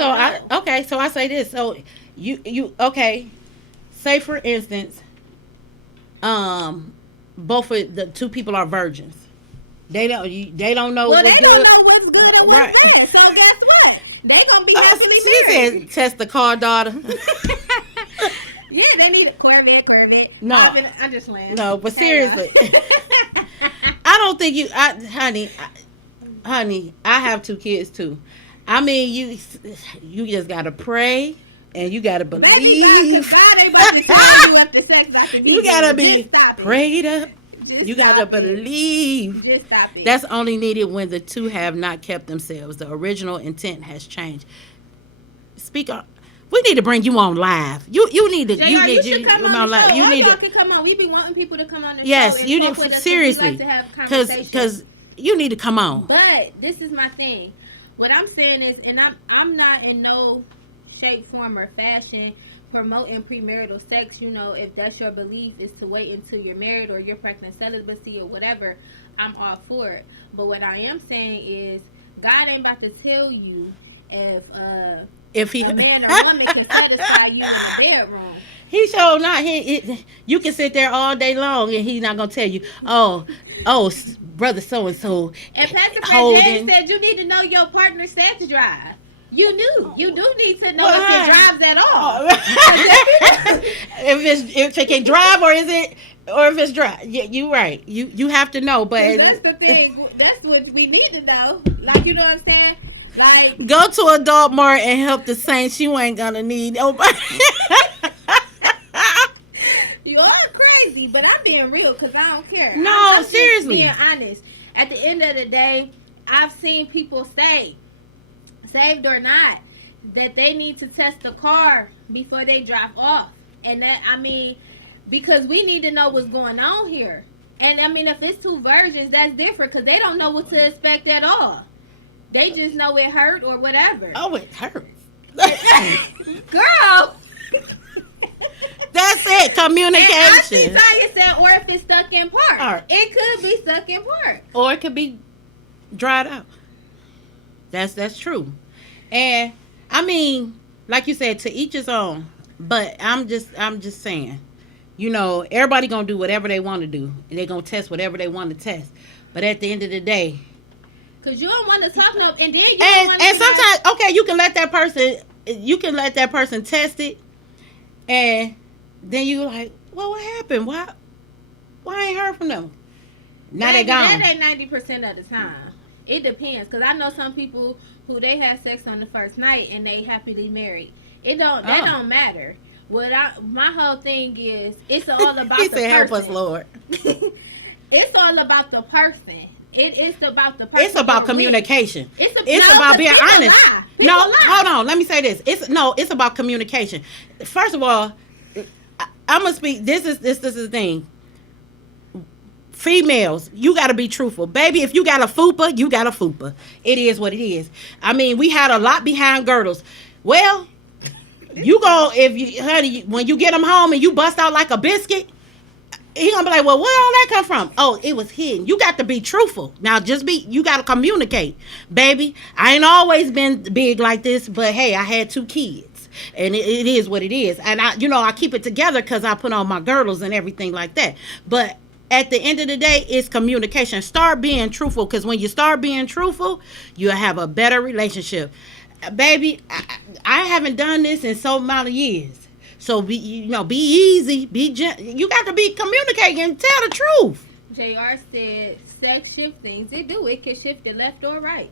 know. So I say this. So you okay? Say for instance, both of the two people are virgins. They don't know. Well, what's they good. don't know what's good and right. what's bad. So guess what? They gonna be happily She married. said, "Test the car, daughter." Yeah, they need a Corvette. No. I'm just playing. No, but seriously, I don't think honey, I have 2 kids too. I mean, you just gotta pray and you gotta Baby, believe. God ain't about to send you up the sex doctor. You gotta be stop it. prayed up. Just You gotta believe. Just stop it. That's only needed when the two have not kept themselves. The original intent has changed. Speak on. We need to bring you on live. You need to. JR, you should come on the show. You All need y'all to. can come on. We be wanting people to come on the show. Yes, And you talk need with us, seriously. we like to have conversations. Because you need to come on. But this is my thing. What I'm saying is, and I'm not in no shape, form, or fashion promoting premarital sex. You know, if that's your belief is to wait until you're married or you're pregnant, celibacy or whatever, I'm all for it. But what I am saying is, God ain't about to tell you if a man or woman can satisfy you in the bedroom. He sure not. You can sit there all day long and he's not gonna tell you. Oh, brother so and so. And Pastor Fred said you need to know your partner's sex drive. You knew. You do need to know if it drives at all. if it can drive or if it's dry. Yeah, you right. You have to know. But that's the thing. That's what we need to know. Like, you know what I'm saying? Like, go to Adult Mart and help the saints. You ain't gonna need nobody. You are crazy, but I'm being real because I don't care. No, I'm seriously. being honest. At the end of the day, I've seen people say, saved or not, that they need to test the car before they drive off. And that, I mean, because we need to know what's going on here. And I mean, if it's 2 virgins, that's different because they don't know what to expect at all. They just know it hurt or whatever. Oh, it hurts. Girl. That's it. Communication. And I see Tanya said, or if it's stuck in part. It could be stuck in part. Or it could be dried out. That's true. And I mean, like you said, to each his own. But I'm just saying, you know, everybody gonna do whatever they want to do. And they're gonna test whatever they want to test. But at the end of the day, because you don't want to talk no, and then you don't want to. And sometimes, okay, you can let that person test it, and then you like, well, what happened? Why I ain't heard from them? Now they gone. That ain't 90% of the time. It depends, because I know some people who they have sex on the first night and they happily married. That don't matter. My whole thing is, it's all about he the said, person. help us, Lord. It's all about the person. It's about the person. It's about communication. It's about being honest. Lie. Hold on. Let me say this. It's about communication. First of all, I'm gonna speak. This is the thing. Females, you gotta be truthful, baby. If you got a fupa, you got a fupa. It is what it is. I mean, we had a lot behind girdles. Well, honey, when you get them home and you bust out like a biscuit, he gonna be like, well, where all that come from? Oh, it was hidden. You got to be truthful. Now, you got to communicate. Baby, I ain't always been big like this, but hey, I had 2 kids. And it is what it is. And I keep it together because I put on my girdles and everything like that. But at the end of the day, it's communication. Start being truthful, because when you start being truthful, you'll have a better relationship. Baby, I haven't done this in so amount of years. So be easy, be gentle. You got to be communicating and tell the truth. JR said, sex shift things. It do. It can shift it left or right.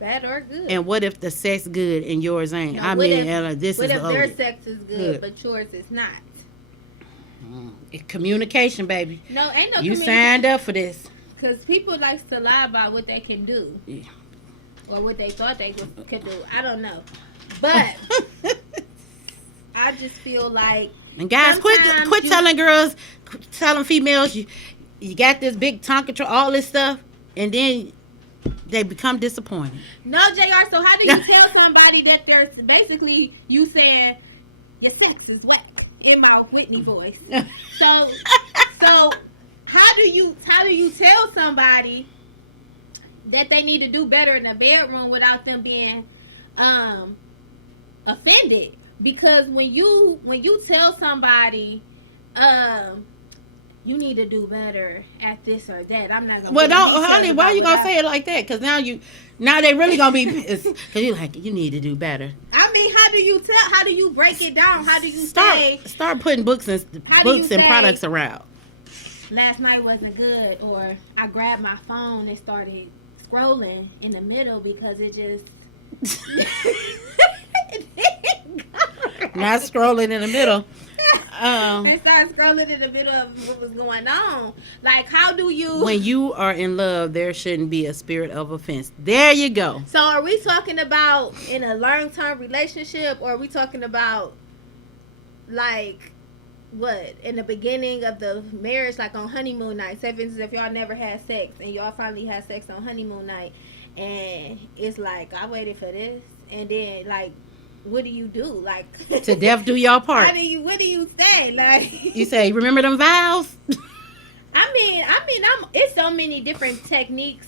Bad or good. And what if the sex good and yours ain't? No, I mean, Ella, this what is if their sex is good, but yours is not? Communication, baby. No, ain't no. You signed up for this. Because people likes to lie about what they can do, or what they thought they could do. I don't know, but I just feel like. And guys, quit telling girls, telling females you got this big tongue control, all this stuff, and then they become disappointed. No, JR. So how do you tell somebody that there's basically you saying your sex is whack in my Whitney voice? So how do you tell somebody that they need to do better in the bedroom without them being offended? Because when you tell somebody you need to do better at this or that, I'm not gonna. Well, don't, honey. Why you gonna say it like that? Because now they really gonna be pissed. Because you're like, you need to do better. I mean, how how do you tell? How do you break it down? How do you say? Start putting books and products around. Last night wasn't good, or I grabbed my phone and started scrolling in the middle because it just Not scrolling in the middle. And start scrolling in the middle of what was going on. Like, how do you? When you are in love, there shouldn't be a spirit of offense. There you go. So, are we talking about in a long-term relationship, or are we talking about like what in the beginning of the marriage, like on honeymoon night? Say, for instance, if y'all never had sex and y'all finally had sex on honeymoon night, and it's like I waited for this, and then like, what do you do? Like, to death do y'all part. What do you say? Like, you say, remember them vows? I mean, it's so many different techniques.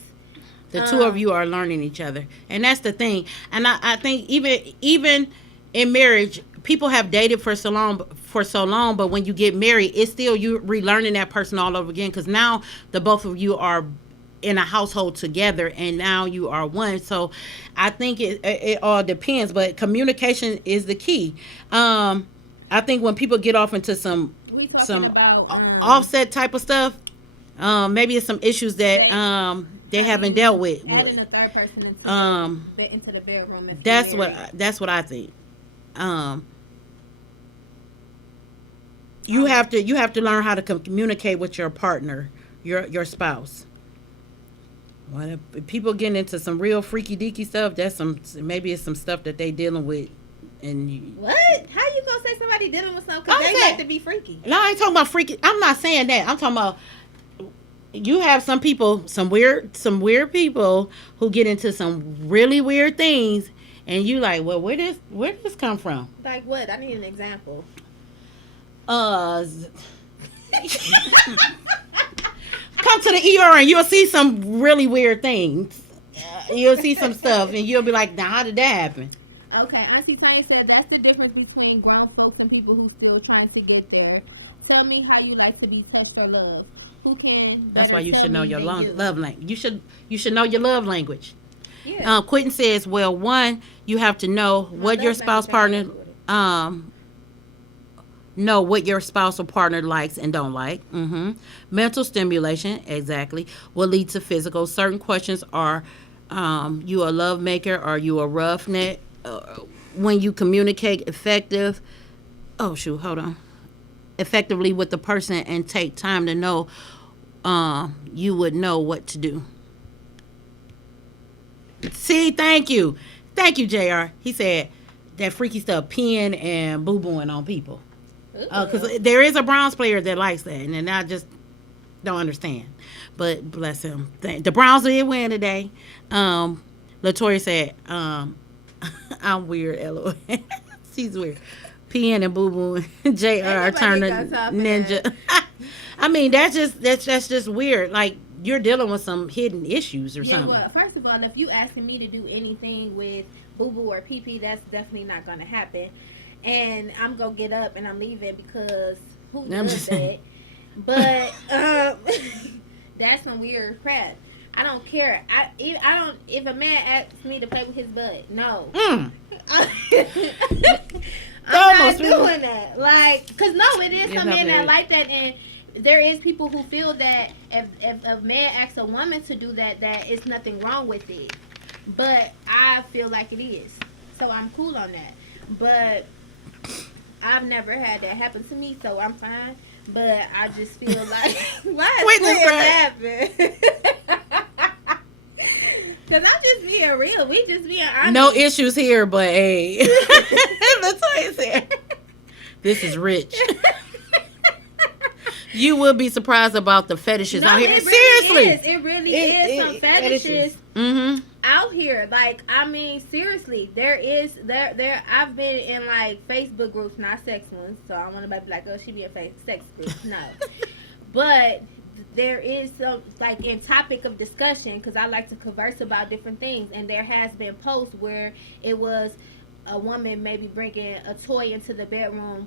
The two of you are learning each other, and that's the thing. And I think even in marriage, people have dated for so long, but when you get married, it's still you relearning that person all over again, because now the both of you are in a household together, and now you are one. So I think it all depends, but communication is the key. I think when people get off into some offset type of stuff, maybe it's some issues that they haven't dealt with. Adding a third person into the bedroom. That's what I think. You have to learn how to communicate with your partner, your spouse. Well, if people getting into some real freaky deaky stuff, maybe it's some stuff that they dealing with. And what? How you gonna say somebody dealing with something because they like to be freaky? No, I ain't talking about freaky. I'm not saying that. I'm talking about you have some people, some weird people who get into some really weird things, and you like, well, where did this come from? Like what? I need an example. Come to the ER and you'll see some really weird things. You'll see some stuff and you'll be like, now how did that happen? Okay, Auntie Frank said that's the difference between grown folks and people who still trying to get there. Tell me how you like to be touched or loved. Who can? That's why you should know your love language. You should know your love language. Yeah. Quentin says, well, one, you have to know what your spouse partner know what your spousal partner likes and don't like. Mental stimulation, exactly, will lead to physical. Certain questions are, you a love maker? Are you a roughneck? When you communicate effectively with the person and take time to know, you would know what to do. See, thank you, JR. He said that freaky stuff, peeing and boo-booing on people. Because there is a Browns player that likes that, and I just don't understand. But bless him. The Browns did win today. Latoya said, I'm weird, LOL. She's weird. Peeing and boo-booing. JR Turner Ninja. I mean, that's just weird. Like, you're dealing with some hidden issues or something. Well, first of all, if you asking me to do anything with boo-boo or pee-pee, that's definitely not going to happen. And I'm going to get up and I'm leaving because who does that? But that's some weird crap. I don't care. I don't. If a man asks me to play with his butt, no. I'm not doing that. Like, because no, it is some men that like that. And there is people who feel that if a man asks a woman to do that, that it's nothing wrong with it. But I feel like it is. So I'm cool on that. But I've never had that happen to me, so I'm fine. But I just feel like, why is this happening? Because I'm just being real. We just being honest. No issues here, but hey. Latoya's here. This is rich. You will be surprised about the fetishes out here. Seriously. It really is some fetishes out here. Like, I mean, seriously, there I've been in like Facebook groups, not sex ones, so I want to be like, oh, she be in sex groups. No. But there is some, like, in topic of discussion, because I like to converse about different things, and there has been posts where it was a woman maybe bringing a toy into the bedroom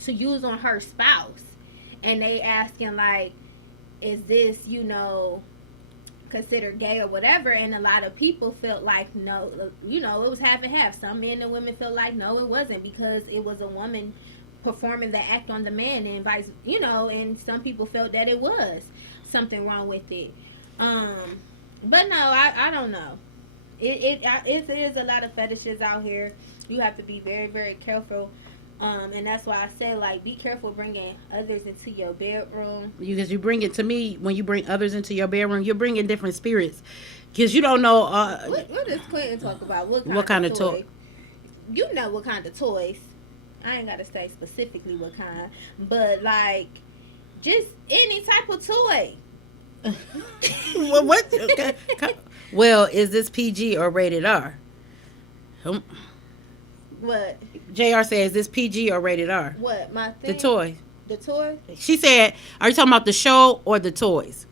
to use on her spouse. And they asking, like, is this, considered gay or whatever, and a lot of people felt like no, it was half and half. Some men and women felt like no, it wasn't, because it was a woman performing the act on the man, and and some people felt that it was something wrong with it. um but no, I don't know. It is a lot of fetishes out here. You have to be very, very careful. And that's why I say, like, be careful bringing others into your bedroom. Because you bring it to me, when you bring others into your bedroom, you're bringing different spirits. Because you don't know. What does Quentin talk about? What kind of toy? You know what kind of toys. I ain't got to say specifically what kind. But, like, just any type of toy. Well, what? Well, is this PG or rated R? What? JR says, is this PG or rated R? What? My thing? The toy. The toy? She said, are you talking about the show or the toys?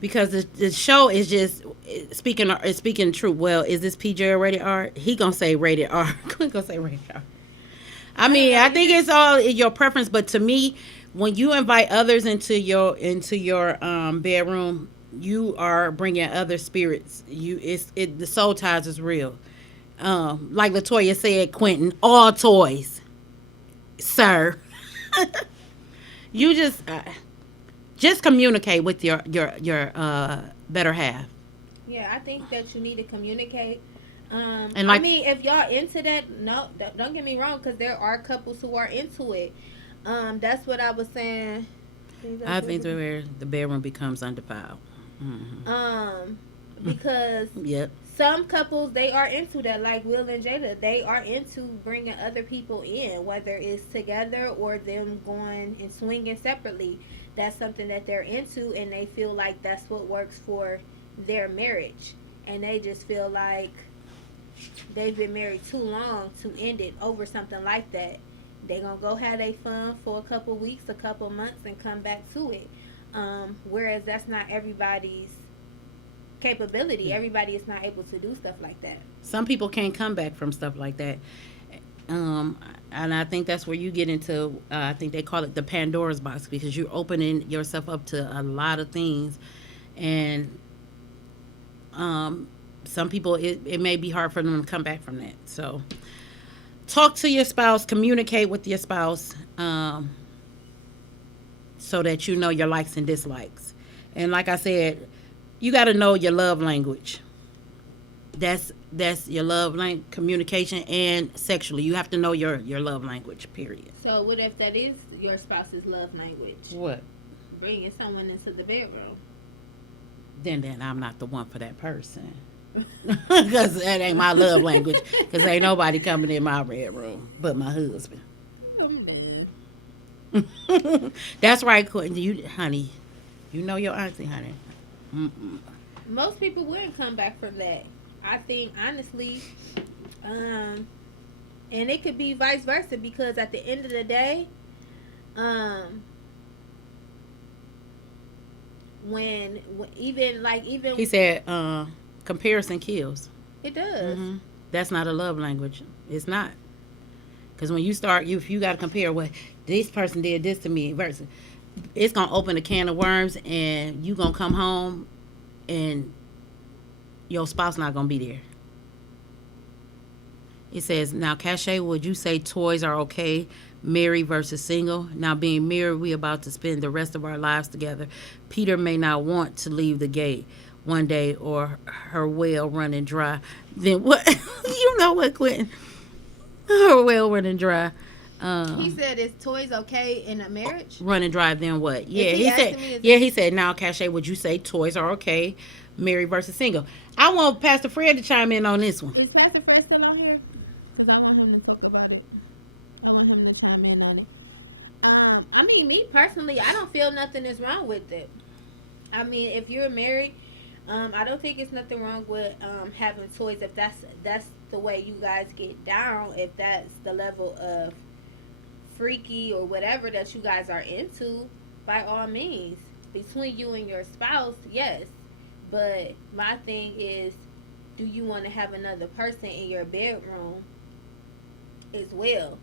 Because the show is just speaking truth. Well, is this PG or rated R? He gonna say rated R. He gonna say rated R. I mean, I think it's all your preference, but to me, when you invite others into your bedroom, you are bringing other spirits. The soul ties is real. Like Latoya said, Quentin, all toys, sir. You just communicate with your better half. Yeah, I think that you need to communicate. And like, I mean, if y'all into that, no, don't get me wrong, because there are couples who are into it. That's what I was saying. I think where the bedroom becomes undefiled. Mm-hmm. Because yep. Some couples, they are into that, like Will and Jada. They are into bringing other people in, whether it's together or them going and swinging separately. That's something that they're into, and they feel like that's what works for their marriage. And they just feel like they've been married too long to end it over something like that. They gonna go have their fun for a couple weeks, a couple months, and come back to it. Whereas that's not everybody's capability. Everybody is not able to do stuff like that. Some people can't come back from stuff like that. And I think that's where you get into, I think they call it the Pandora's box, because you're opening yourself up to a lot of things. And some people, it may be hard for them to come back from that. So talk to your spouse, communicate with your spouse, so that you know your likes and dislikes. And like I said, you got to know your love language. That's your love language, communication, and sexually. You have to know your love language, period. So what if that is your spouse's love language? What? Bringing someone into the bedroom. Then I'm not the one for that person. Because that ain't my love language. Because ain't nobody coming in my bedroom but my husband. Oh, man. That's right, Quentin. Honey, you know your auntie, honey. Mm-mm. Most people wouldn't come back from that. I think, honestly, and it could be vice versa, because at the end of the day, when even he said, comparison kills. It does. Mm-hmm. That's not a love language. It's not. Because when you start, if you got to compare what this person did this to me versus, it's going to open a can of worms, and you going to come home and your spouse not going to be there. It says, now, Cache, would you say toys are okay, married versus single? Now, being married, we about to spend the rest of our lives together. Peter may not want to leave the gate one day, or her well running dry. Then what? You know what, Quentin? Her well running dry. He said, "Is toys okay in a marriage?" Running dry, then what? Yeah, he said. He said, "Now, Cache, would you say toys are okay, married versus single?" I want Pastor Fred to chime in on this one. Is Pastor Fred still on here? Because I want him to talk about it. I want him to chime in on it. I mean, me personally, I don't feel nothing is wrong with it. I mean, if you're married, I don't think it's nothing wrong with having toys, if that's the way you guys get down. If that's the level of freaky or whatever that you guys are into, by all means, between you and your spouse, yes. But my thing is, do you want to have another person in your bedroom as well?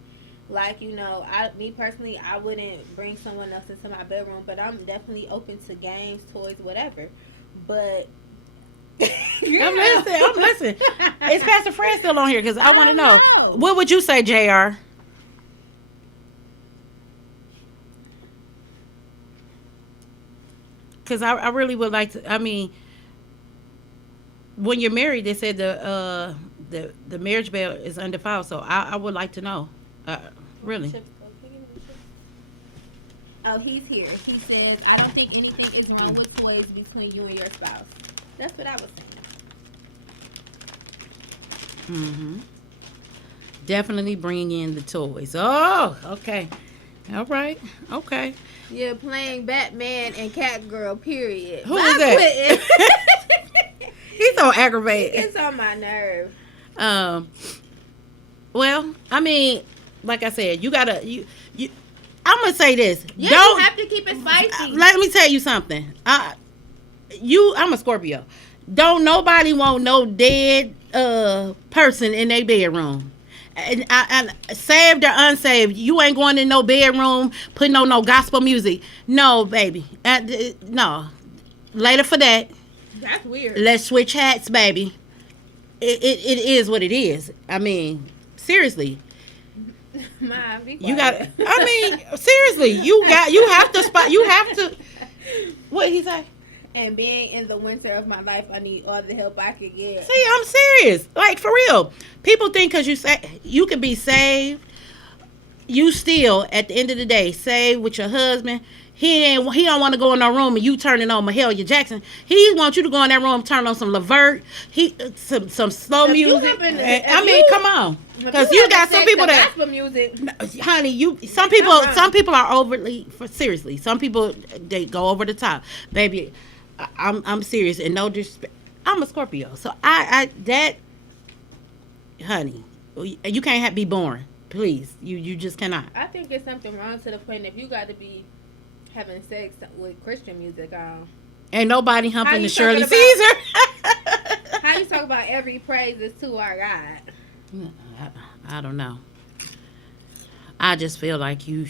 Like, me personally, I wouldn't bring someone else into my bedroom, but I'm definitely open to games, toys, whatever. But I'm listening. I'm listening. Is Pastor Fred still on here? Because I want to know. know. What would you say, Jr.? Because I really would like to. I mean, when you're married, they said the marriage bed is undefiled. So I would like to know. Really. Oh, he's here. He says, I don't think anything is wrong with toys between you and your spouse. That's what I was saying. Mm-hmm. Definitely bring in the toys. Oh, okay. All right. Okay. You're playing Batman and Catgirl, period. Who is that? He's so aggravated. It's on my nerve. Well, I mean, like I said, you gotta you. I'm gonna say this. Yeah, Don't you have to keep it spicy. Let me tell you something. I'm a Scorpio. Don't nobody want no dead person in their bedroom. And saved or unsaved, you ain't going in no bedroom putting on no gospel music. No, baby. No. Later for that. That's weird. Let's switch hats, baby. It is what it is. I mean, seriously. Mom, be quiet. You got. I mean, seriously. You have to spot. You have to. What did he say? And being in the winter of my life, I need all the help I can get. See, I'm serious. Like, for real. People think because you say you can be saved, you still at the end of the day saved with your husband. He don't want to go in no room and you turning on Mahalia Jackson. He wants you to go in that room, turn on some Levert, some slow music. Come on, because you got some people that gospel music. Honey, some people are overly seriously. Some people they go over the top, baby. I'm serious and no disrespect. I'm a Scorpio, so I honey, you can't be boring. Please, you just cannot. I think it's something wrong to the point if you got to be having sex with Christian music on. Ain't nobody humping the Shirley about, Caesar. How you talk about every praise is to our God? I don't know. I just feel like you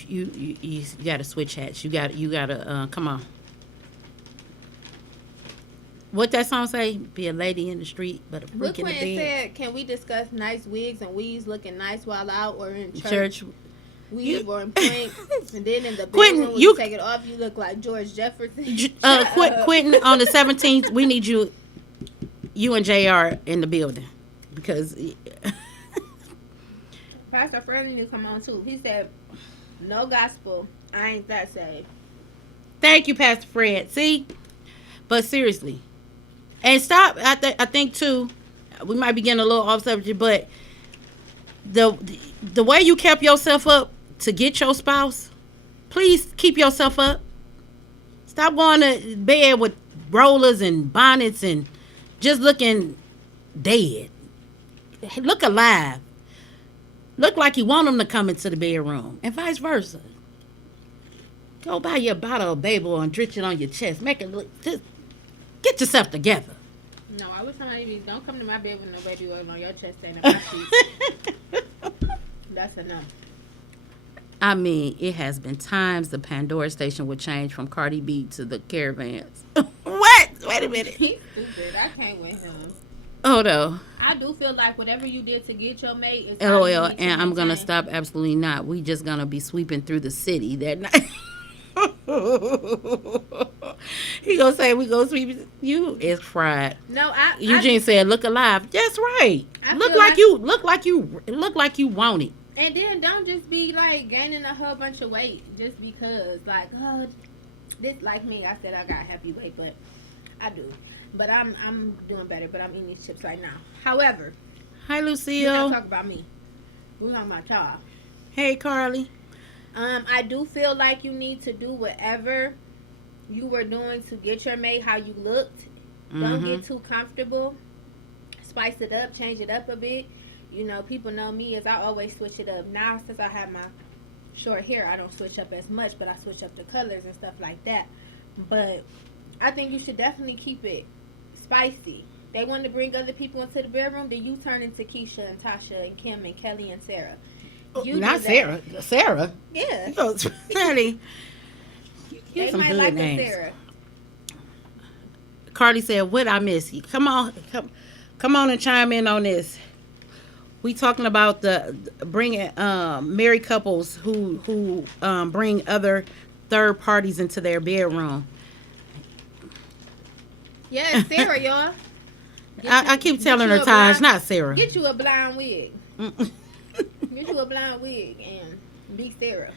got to switch hats. You got to come on. What that song say? Be a lady in the street, but a freak in the bed. Said, can we discuss nice wigs and weaves looking nice while out or in church? Weave or in points, and then in the Quentin, bedroom, you take it off, you look like George Jefferson. Quentin, on the 17th, we need you and JR in the building because Pastor Freddie need to come on too. He said, "No gospel, I ain't that saved." Thank you, Pastor Fred. See, but seriously, and stop. I think too, we might be getting a little off subject, but the way you kept yourself up to get your spouse, please keep yourself up. Stop going to bed with rollers and bonnets and just looking dead. Look alive. Look like you want them to come into the bedroom, and vice versa. Go buy your bottle of baby oil and drench it on your chest. Make it look. Just get yourself together. No, I wish somebody don't come to my bed with no baby oil on your chest and my sheets. That's enough. I mean, it has been times the Pandora station would change from Cardi B to the Caravans. What? Wait a minute. He's stupid. I can't with him. Oh no. I do feel like whatever you did to get your mate is LOL, and I'm gonna stop. Absolutely not. We just gonna be sweeping through the city that night. He gonna say we gonna sweep. You is fried. No, Eugene said, "Look alive." That's right. Look like you want it. And then don't just be like gaining a whole bunch of weight just because, like, oh, this like me. I said I got happy weight, but I do. But I'm doing better. But I'm eating these chips right now. However, hi we're Lucille. not talking about me. We're talking about y'all. Hey Carly. I do feel like you need to do whatever you were doing to get your mate how you looked. Don't get too comfortable. Spice it up, change it up a bit. You know, people know me as I always switch it up. Now, since I have my short hair, I don't switch up as much, but I switch up the colors and stuff like that. But I think you should definitely keep it spicy. They want to bring other people into the bedroom, then you turn into Keisha and Tasha and Kim and Kelly and Sarah. You Not Sarah. Sarah. Yeah. Honey. They might like a Sarah. Cardi said, "What I miss? Come on and chime in on this." We talking about the bringing married couples who bring other third parties into their bedroom. Yeah, Sarah, y'all. I keep telling her, Taj, not Sarah. Get you a blind wig. Get you a blind wig and be Sarah.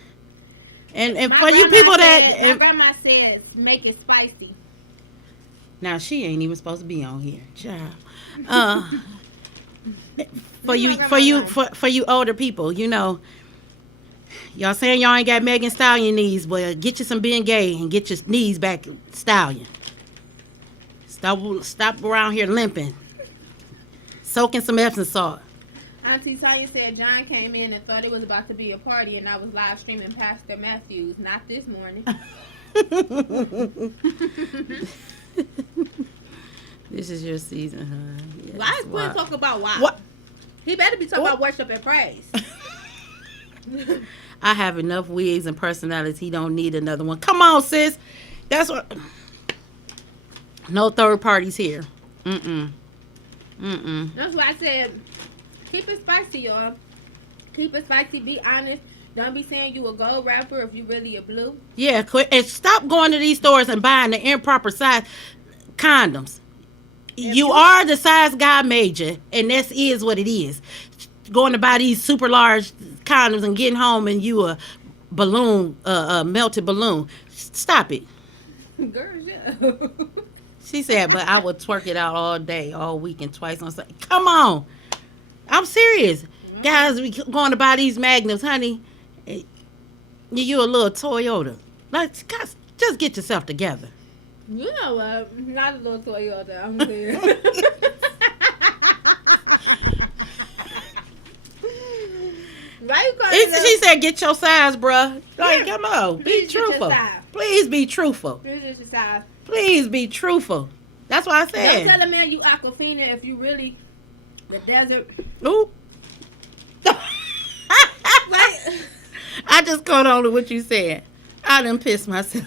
And for you people my grandma said, make it spicy. Now she ain't even supposed to be on here, child. For you older people, you know, y'all saying y'all ain't got Megan Stallion knees. Well, get you some being gay and get your knees back Stallion. Stop around here limping, soaking some Epsom salt. Auntie Tanya said John came in and thought it was about to be a party, and I was live streaming Pastor Matthews. Not this morning. This is your season, huh? Yes. Why is Quinn talk about why? What? He better be talking about worship and praise. I have enough wigs and personalities. He don't need another one. Come on, sis. That's what. No third parties here. Mm-mm. That's why I said, keep it spicy, y'all. Keep it spicy. Be honest. Don't be saying you a gold rapper if you really a blue. Yeah, quit and stop going to these stores and buying the improper size condoms. You are the size God made you, and this is what it is. Going to buy these super large condoms and getting home and you a balloon, a melted balloon. Stop it. Girl, yeah. She said, but I would twerk it out all day, all week, and twice on Sunday. Come on. I'm serious. Mm-hmm. Guys, we going to buy these magnums, honey. You a little Toyota. Just get yourself together. You know what? Not a little Toyota. I'm clear. Why you calling She said, get your size, bruh. Like, come on. Be truthful. Please be truthful. Please be truthful. That's what I said. Don't tell a man you Aquafina if you really the desert. Ooh. I just caught on to what you said. I done pissed myself.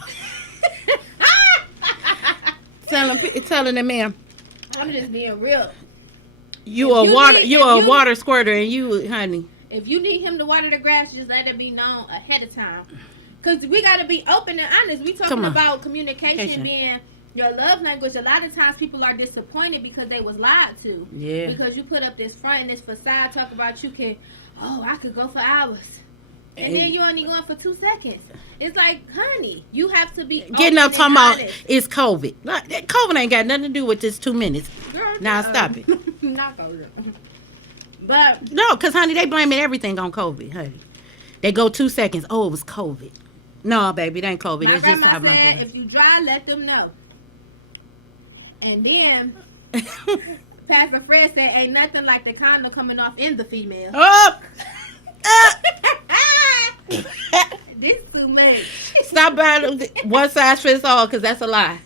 telling the man, I'm just being real. You a water squirter, and you, honey. If you need him to water the grass, just let it be known ahead of time. Because we got to be open and honest. We talking about communication being your love language. A lot of times people are disappointed because they was lied to. Yeah. Because you put up this front and this facade talk about I could go for hours. And then you only going for 2 seconds. It's like, honey, you have to be getting up talking about it's COVID. COVID ain't got nothing to do with this 2 minutes. Girl, now stop it. Not COVID. But no, because honey, they blaming everything on COVID, honey. They go 2 seconds. Oh, it was COVID. No, baby, it ain't COVID. My it's just grandma said, if you dry, let them know. And then Pastor Fred said, ain't nothing like the condom coming off in the female. Oh! This too much. Stop buying one size fits all, because that's a lie.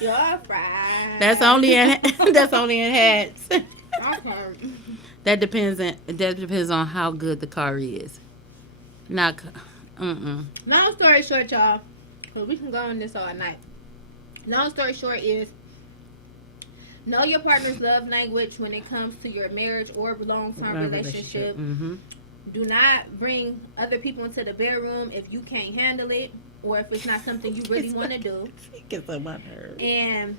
You're fried. That's only in hats. Okay. That depends on how good the car is. Not. Long story short, y'all, because we can go on this all night. Long story short is, know your partner's love language when it comes to your marriage or long-term relationship. Mm-hmm. Do not bring other people into the bedroom if you can't handle it or if it's not something you really want to do. It gets on my nerves. And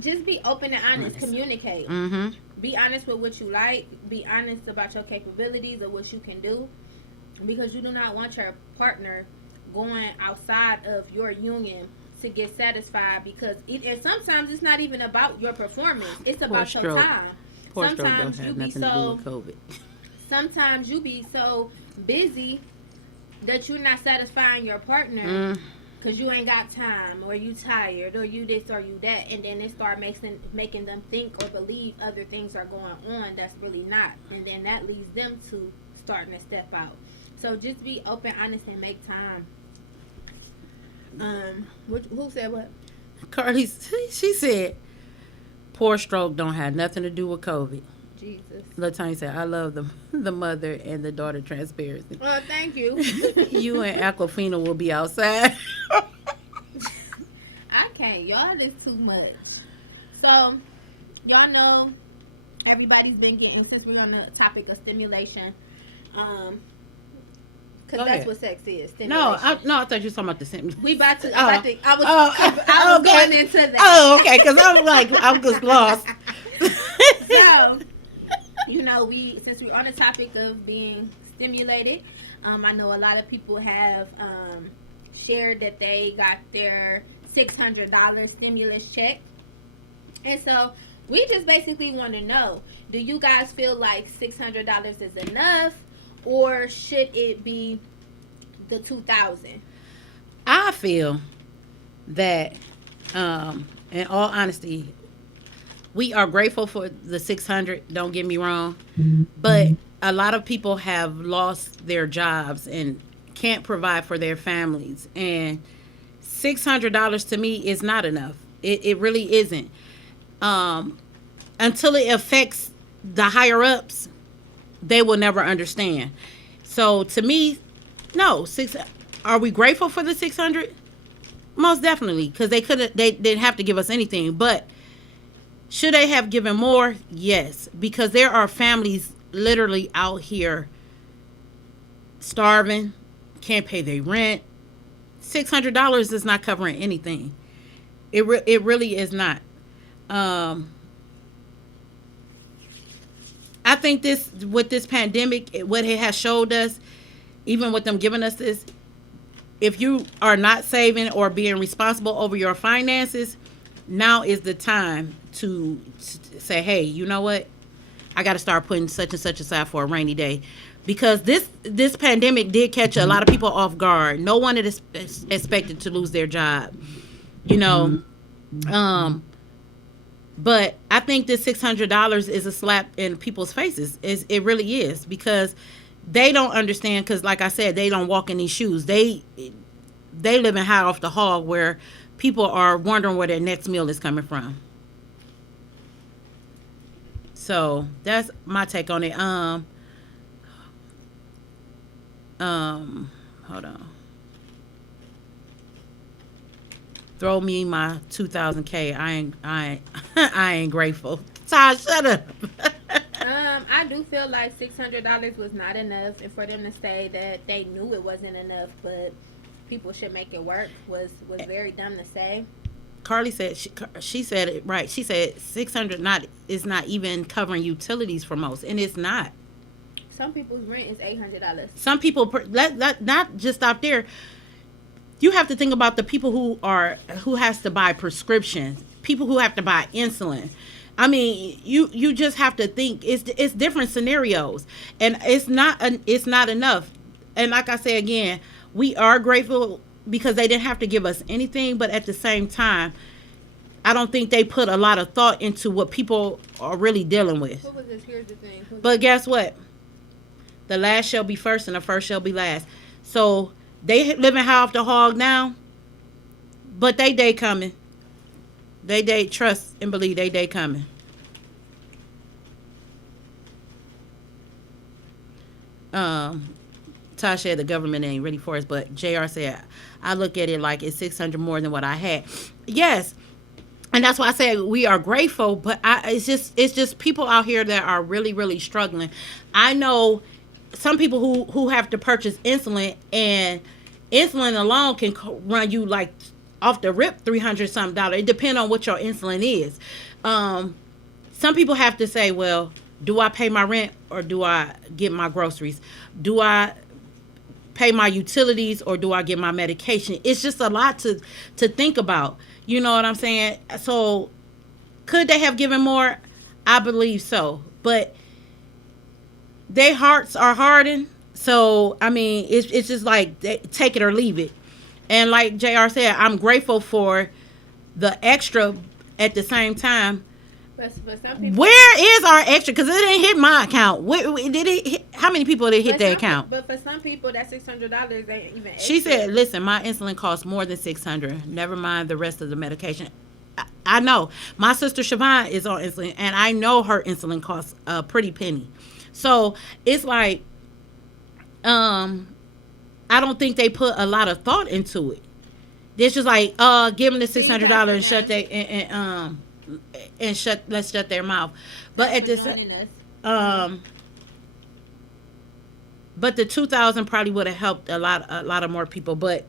just be open and honest. Communicate. Mm-hmm. Be honest with what you like. Be honest about your capabilities or what you can do. Because you do not want your partner going outside of your union to get satisfied, because and sometimes it's not even about your performance. It's about your time. Sometimes you be so COVID. Sometimes you be so busy that you're not satisfying your partner because you ain't got time, or you tired, or you this or you that, and then it start making them think or believe other things are going on that's really not, and then that leads them to starting to step out. So just be open, honest, and make time. Who said what? Carly, she said, poor stroke don't have nothing to do with COVID. Jesus. Latanya said, I love the mother and the daughter transparency. Well, thank you. You and Aquafina will be outside. I Okay, y'all, this too much. So, y'all know everybody's been getting, since we're on the topic of stimulation, um, Go because that's ahead. what sex is, No, stimulation. I thought you were talking about the sentence. We about to, I was Okay. going into that. Oh, okay, because I'm like, I'm just lost. So, since we're on the topic of being stimulated, I know a lot of people have shared that they got their $600 stimulus check. And so we just basically want to know, do you guys feel like $600 is enough, or should it be the 2000? I feel that, in all honesty, we are grateful for the 600. Don't get me wrong, but a lot of people have lost their jobs and can't provide for their families, and $600 to me is not enough. It really isn't. Um, until it affects the higher ups, they will never understand. So to me, no. Six. Are we grateful for the 600? Most definitely, because they didn't have to give us anything. But should they have given more? Yes, because there are families literally out here starving, can't pay their rent. $600 is not covering anything. It really is not. Um, I think this, with this pandemic, what it has showed us, even with them giving us this, if you are not saving or being responsible over your finances, now is the time to say, hey, you know what? I got to start putting such and such aside for a rainy day. Because this pandemic did catch a lot of people off guard. No one is expected to lose their job, you know. But I think this $600 is a slap in people's faces. It really is, because they don't understand. Because like I said, they don't walk in these shoes. They living high off the hog, where people are wondering where their next meal is coming from. So that's my take on it. Hold on. Throw me my 2000K. I ain't grateful. Ty, shut up. I do feel like $600 was not enough, and for them to say that they knew it wasn't enough, but people should make it work, was very dumb to say. Carly said she said it right. She said 600 not is not even covering utilities for most, and it's not. Some people's rent is $800. Some people let not just stop there. You have to think about the people who has to buy prescriptions, people who have to buy insulin. I mean, you just have to think it's different scenarios, and it's not enough. And like I say again, we are grateful because they didn't have to give us anything, but at the same time, I don't think they put a lot of thought into what people are really dealing with. What was this? Here's the thing. But guess what? The last shall be first, and the first shall be last. So they living high off the hog now, but they day coming. They day, trust and believe, they day coming. Tasha said the government ain't ready for us, but JR said, I look at it like it's 600 more than what I had. Yes, and that's why I say we are grateful, but it's just people out here that are really, really struggling. I know some people who have to purchase insulin, and insulin alone can run you like off the rip $300 something. It depends on what your insulin is. Some people have to say, well, do I pay my rent or do I get my groceries? Do I pay my utilities or do I get my medication? It's just a lot to think about. You know what I'm saying? So could they have given more? I believe so. But their hearts are hardened. So, I mean, it's just like take it or leave it. And like JR said, I'm grateful for the extra at the same time. But some people, where is our extra? Because it didn't hit my account. Did it hit, how many people did it hit their account? But for some people, that $600 ain't even extra. She said, listen, my insulin costs more than $600. Never mind the rest of the medication. I know. My sister Siobhan is on insulin, and I know her insulin costs a pretty penny. So it's like, I don't think they put a lot of thought into it. It's just like, give them the $600 and shut Exactly. they and shut let's shut their mouth. But at For this joining us. Mm-hmm. um but the 2,000 probably would have helped a lot of more people. But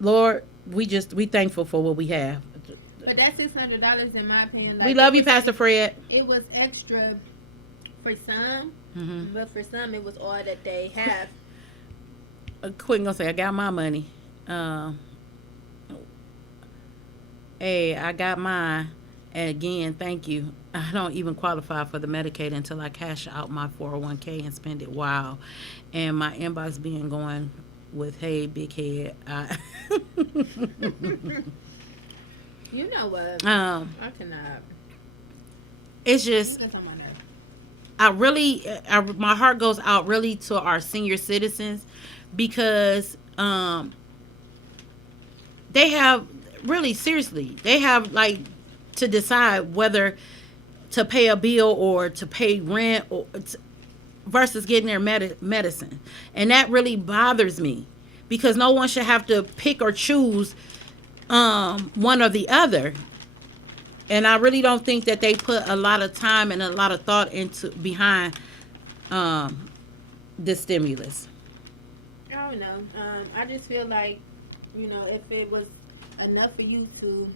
Lord, we thankful for what we have. But that $600, in my opinion, We like love you, Pastor Fred. it was extra for some, Mm-hmm. but for some, it was all that they have. Quick gonna say I got my money. Um, hey, I got mine. And again, thank you. I don't even qualify for the Medicaid until I cash out my 401k and spend it. Wow. And my inbox being going with, hey, big head. You know what? I cannot. It's just, That's on my nerve. my heart goes out really to our senior citizens because they have, really, seriously, they have like to decide whether to pay a bill or to pay rent versus getting their medicine. And that really bothers me because no one should have to pick or choose one or the other. And I really don't think that they put a lot of time and a lot of thought into behind the stimulus. I don't know. I just feel like, if it was enough for you to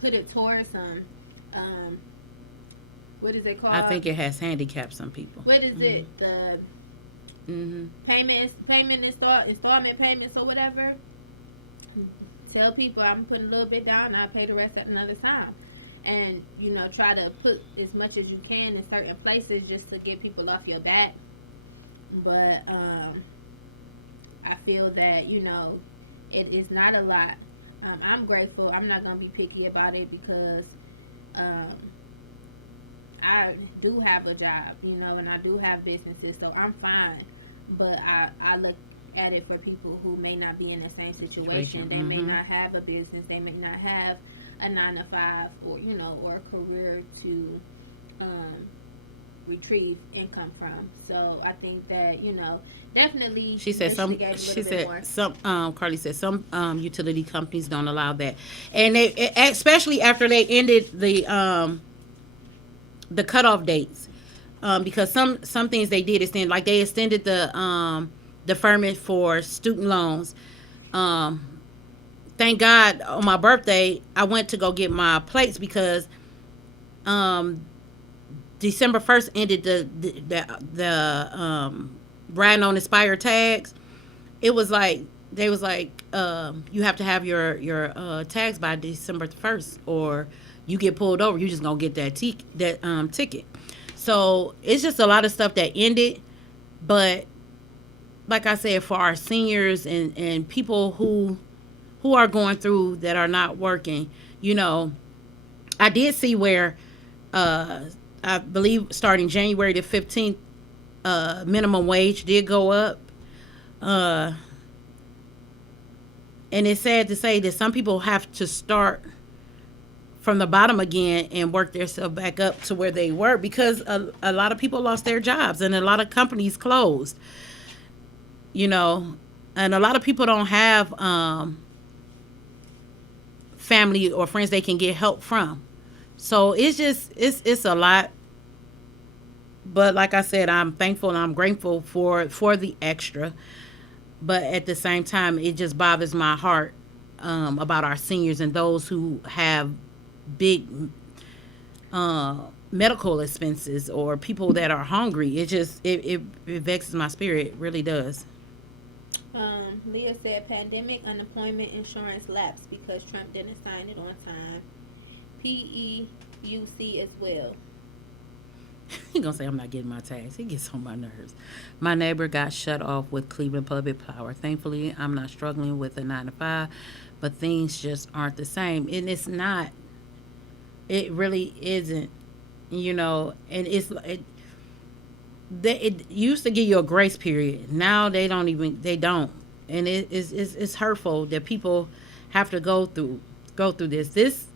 put it towards um, what is it called? I think it has handicapped some people. What is it? The installment payments or whatever. Tell people I'm putting a little bit down and I'll pay the rest at another time. And, try to put as much as you can in certain places just to get people off your back. But I feel that, it is not a lot. I'm grateful. I'm not going to be picky about it because I do have a job, and I do have businesses, so I'm fine. But I look at it for people who may not be in the same situation. They may not have a business. They may not have a 9 to 5 or, or a career to retrieve income from. So I think that, definitely. She said some. She said some. Carly said some utility companies don't allow that, and they, especially after they ended the cutoff dates, because some things they did extend, like they extended the deferment for student loans. Thank God on my birthday I went to go get my plates because December 1st ended the riding on expired tags. It was like they was like you have to have your tags by December 1st or you get pulled over. You just gonna get that ticket. So it's just a lot of stuff that ended, but like I said, for our seniors and people who are going through that are not working, I did see where I believe starting January the 15th, minimum wage did go up. And it's sad to say that some people have to start from the bottom again and work themselves back up to where they were because a lot of people lost their jobs and a lot of companies closed. And a lot of people don't have family or friends they can get help from. So it's a lot. But like I said, I'm thankful and I'm grateful for the extra. But at the same time, it just bothers my heart about our seniors and those who have big medical expenses or people that are hungry. It vexes my spirit. It really does. Leah said pandemic unemployment insurance lapsed because Trump didn't sign it on time. PEUC as well. He gonna say I'm not getting my tags. He gets on my nerves. My neighbor got shut off with Cleveland Public Power. Thankfully, I'm not struggling with a 9 to 5, but things just aren't the same. And it's not. It really isn't. And it used to give you a grace period. Now they don't. And it's hurtful that people have to go through this. This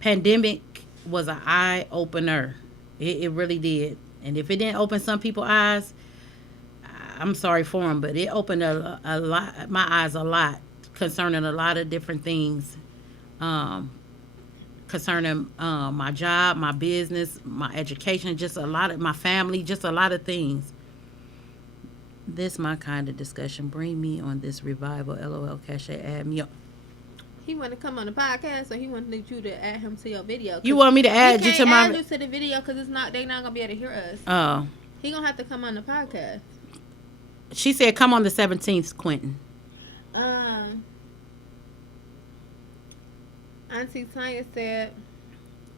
pandemic was an eye opener. It really did. And if it didn't open some people's eyes, I'm sorry for them, but it opened a lot, my eyes a lot. concerning a lot of different things, um, concerning my job, my business, my education, just a lot of my family, just a lot of things. This my kind of discussion. Bring me on this revival. LOL. Cachet. Add me on. He want to come on the podcast, or he wanted you to add him to your video. You want me to add you to my? Add you to the video because it's not. They not gonna be able to hear us. Oh. He gonna have to come on the podcast. She said, "Come on the 17th, Quentin." Auntie Tanya said,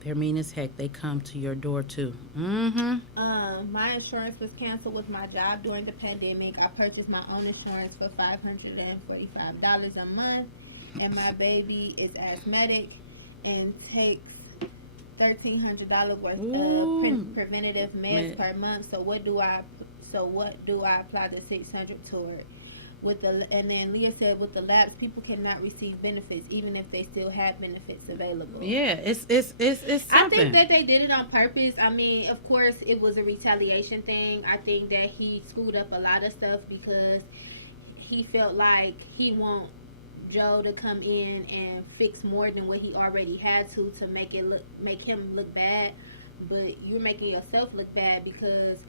"They're mean as heck. They come to your door too." My insurance was canceled with my job during the pandemic. I purchased my own insurance for $545 a month, and my baby is asthmatic and takes $1,300 worth of preventative meds per month. So what do I apply the $600 toward? And then Leah said, with the lapse, people cannot receive benefits even if they still have benefits available. Yeah, it's something. I think that they did it on purpose. I mean, of course, it was a retaliation thing. I think that he screwed up a lot of stuff because he felt like he want Joe to come in and fix more than what he already had to make him look bad. But you're making yourself look bad because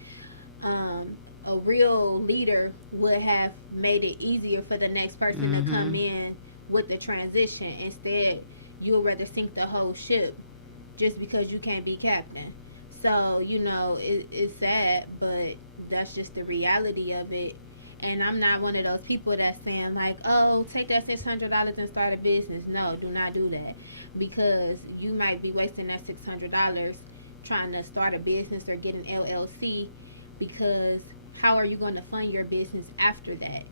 a real leader would have made it easier for the next person to come in with the transition. Instead, you'll rather sink the whole ship just because you can't be captain. So, it's sad, but that's just the reality of it. And I'm not one of those people that's saying like, oh, take that $600 and start a business. No, do not do that, because you might be wasting that $600 trying to start a business or get an LLC, because how are you going to fund your business after that?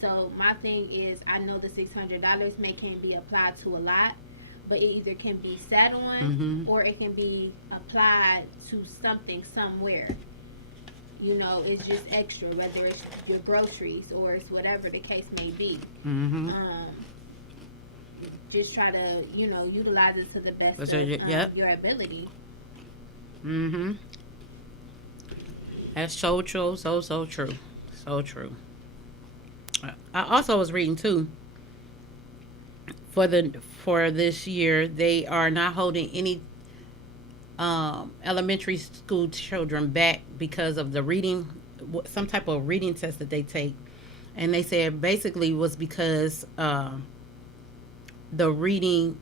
So my thing is, I know the $600 can be applied to a lot, but it either can be sat on or it can be applied to something somewhere. It's just extra, whether it's your groceries or it's whatever the case may be. Just try to, utilize it to the best of your ability. That's so true, so true. So true. I also was reading too, for this year, they are not holding any elementary school children back because of the reading, some type of reading test that they take. And they said basically was because the reading,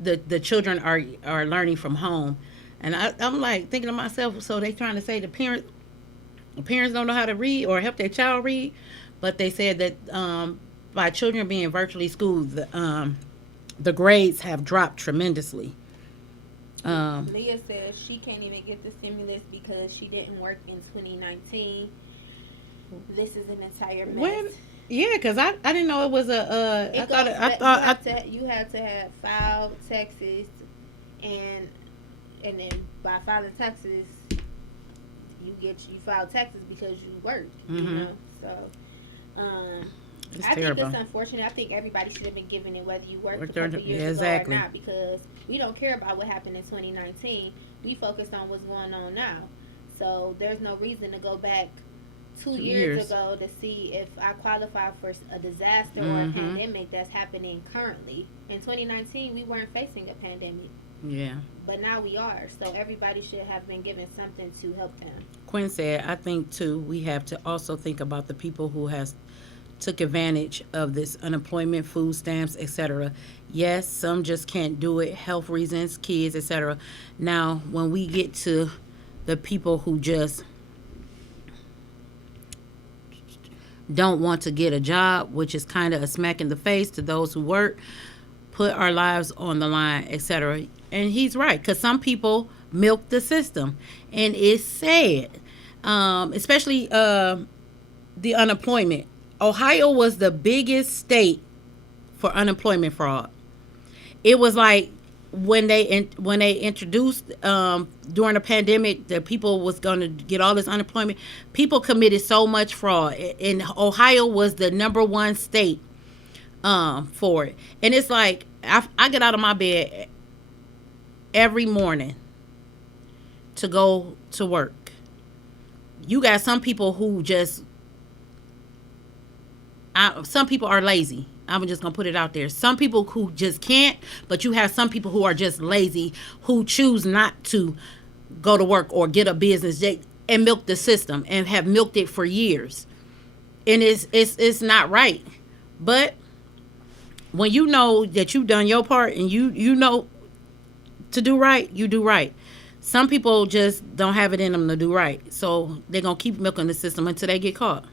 the children are learning from home. And I'm like thinking to myself, so they trying to say the parents don't know how to read or help their child read. But they said that by children being virtually schooled, the grades have dropped tremendously. Leah says she can't even get the stimulus because she didn't work in 2019. This is an entire mess. Yeah, because I didn't know it was a. You had to have filed taxes, and then by filing taxes, you file taxes because you worked. So. I think it's unfortunate. I think everybody should have been given it, whether you worked a couple years ago or not, because we don't care about what happened in 2019. We focused on what's going on now. So there's no reason to go back 2 years ago to see if I qualify for a disaster or a pandemic that's happening currently. In 2019, we weren't facing a pandemic. Yeah. But now we are. So everybody should have been given something to help them. Quinn said, I think, too, we have to also think about the people who took advantage of this unemployment, food stamps, etc. Yes, some just can't do it, health reasons, kids, etc. Now, when we get to the people who just don't want to get a job, which is kind of a smack in the face to those who work, put our lives on the line, etc. And he's right, because some people milk the system, and it's sad, especially the unemployment. Ohio was the biggest state for unemployment fraud. It was like when they introduced during the pandemic that people was going to get all this unemployment, people committed so much fraud, and Ohio was the number one state for it. And it's like I get out of my bed every morning to go to work. You got some people who just some people are lazy. I'm just gonna put it out there. Some people who just can't, but you have some people who are just lazy, who choose not to go to work or get a business and milk the system and have milked it for years, and it's not right. But when you know that you've done your part and you know to do right, you do right. Some people just don't have it in them to do right, so they're gonna keep milking the system until they get caught.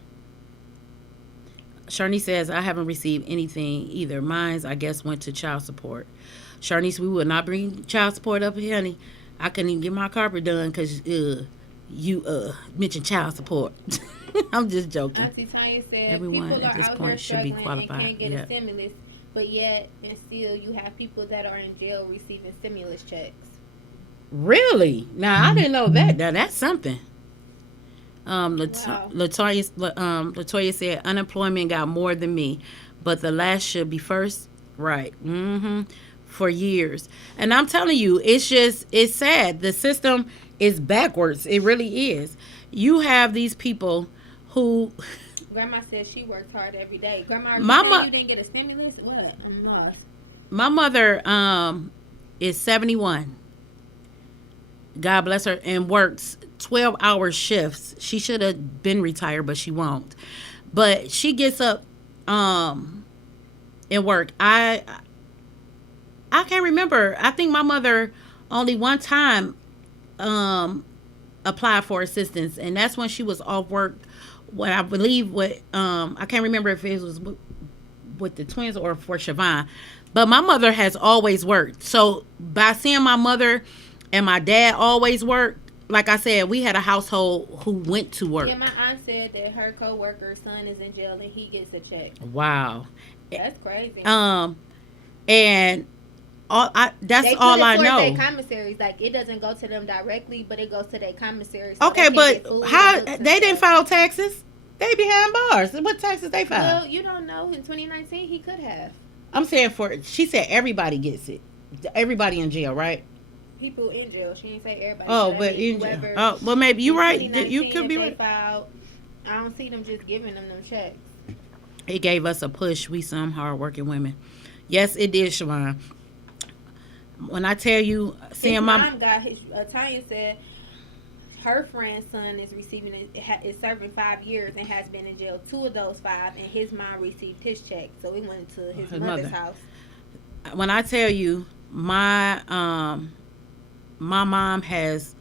Sharnie says, I haven't received anything either. Mine's, I guess, went to child support. Sharnice, we will not bring child support up here, honey. I couldn't even get my carpet done because you mentioned child support. I'm just joking. Auntie Tanya said, Everyone people at are this out point here should be struggling and qualified. can't get Yep. a stimulus, but yet and still you have people that are in jail receiving stimulus checks. Really? Now, I didn't know that. Now, that's something. Wow. Latoya said, unemployment got more than me, but the last should be first. Right. For years. And I'm telling you, it's sad. The system is backwards. It really is. You have these people who, Grandma said she worked hard every day. Grandma, are you My saying mo- you didn't get a stimulus? What? I'm lost. my mother is 71. God bless her, and works 12-hour shifts. She should have been retired, but she won't. But she gets up and work. I can't remember. I think my mother only one time applied for assistance, and that's when she was off work. What I believe, what I can't remember if it was with the twins or for Siobhan, but my mother has always worked. So by seeing my mother and my dad always work, like I said, we had a household who went to work. Yeah, my aunt said that her co-worker's son is in jail and he gets a check. Wow. That's crazy. And that's They put all it I towards know. their commissaries. Like, it doesn't go to them directly, but it goes to their commissaries. So Okay, they can but get food how and milk and they didn't stuff. file taxes? They behind bars. What taxes they file? Well, you don't know. In 2019, he could have. I'm saying she said everybody gets it. Everybody in jail, right? People in jail. She didn't say everybody. Oh, that but means in jail. whoever Oh, well, maybe you're in right. You 2019 could be that they right. filed, I don't see them just giving them checks. It gave us a push. We some hardworking women. Yes, it did, Siobhan. When I tell you, His seeing my mom got his. Tanya said her friend's son is receiving is serving 5 years and has been in jail 2 of those 5, and his mom received his check, so it went to his mother's mother. house. when I tell you my mom has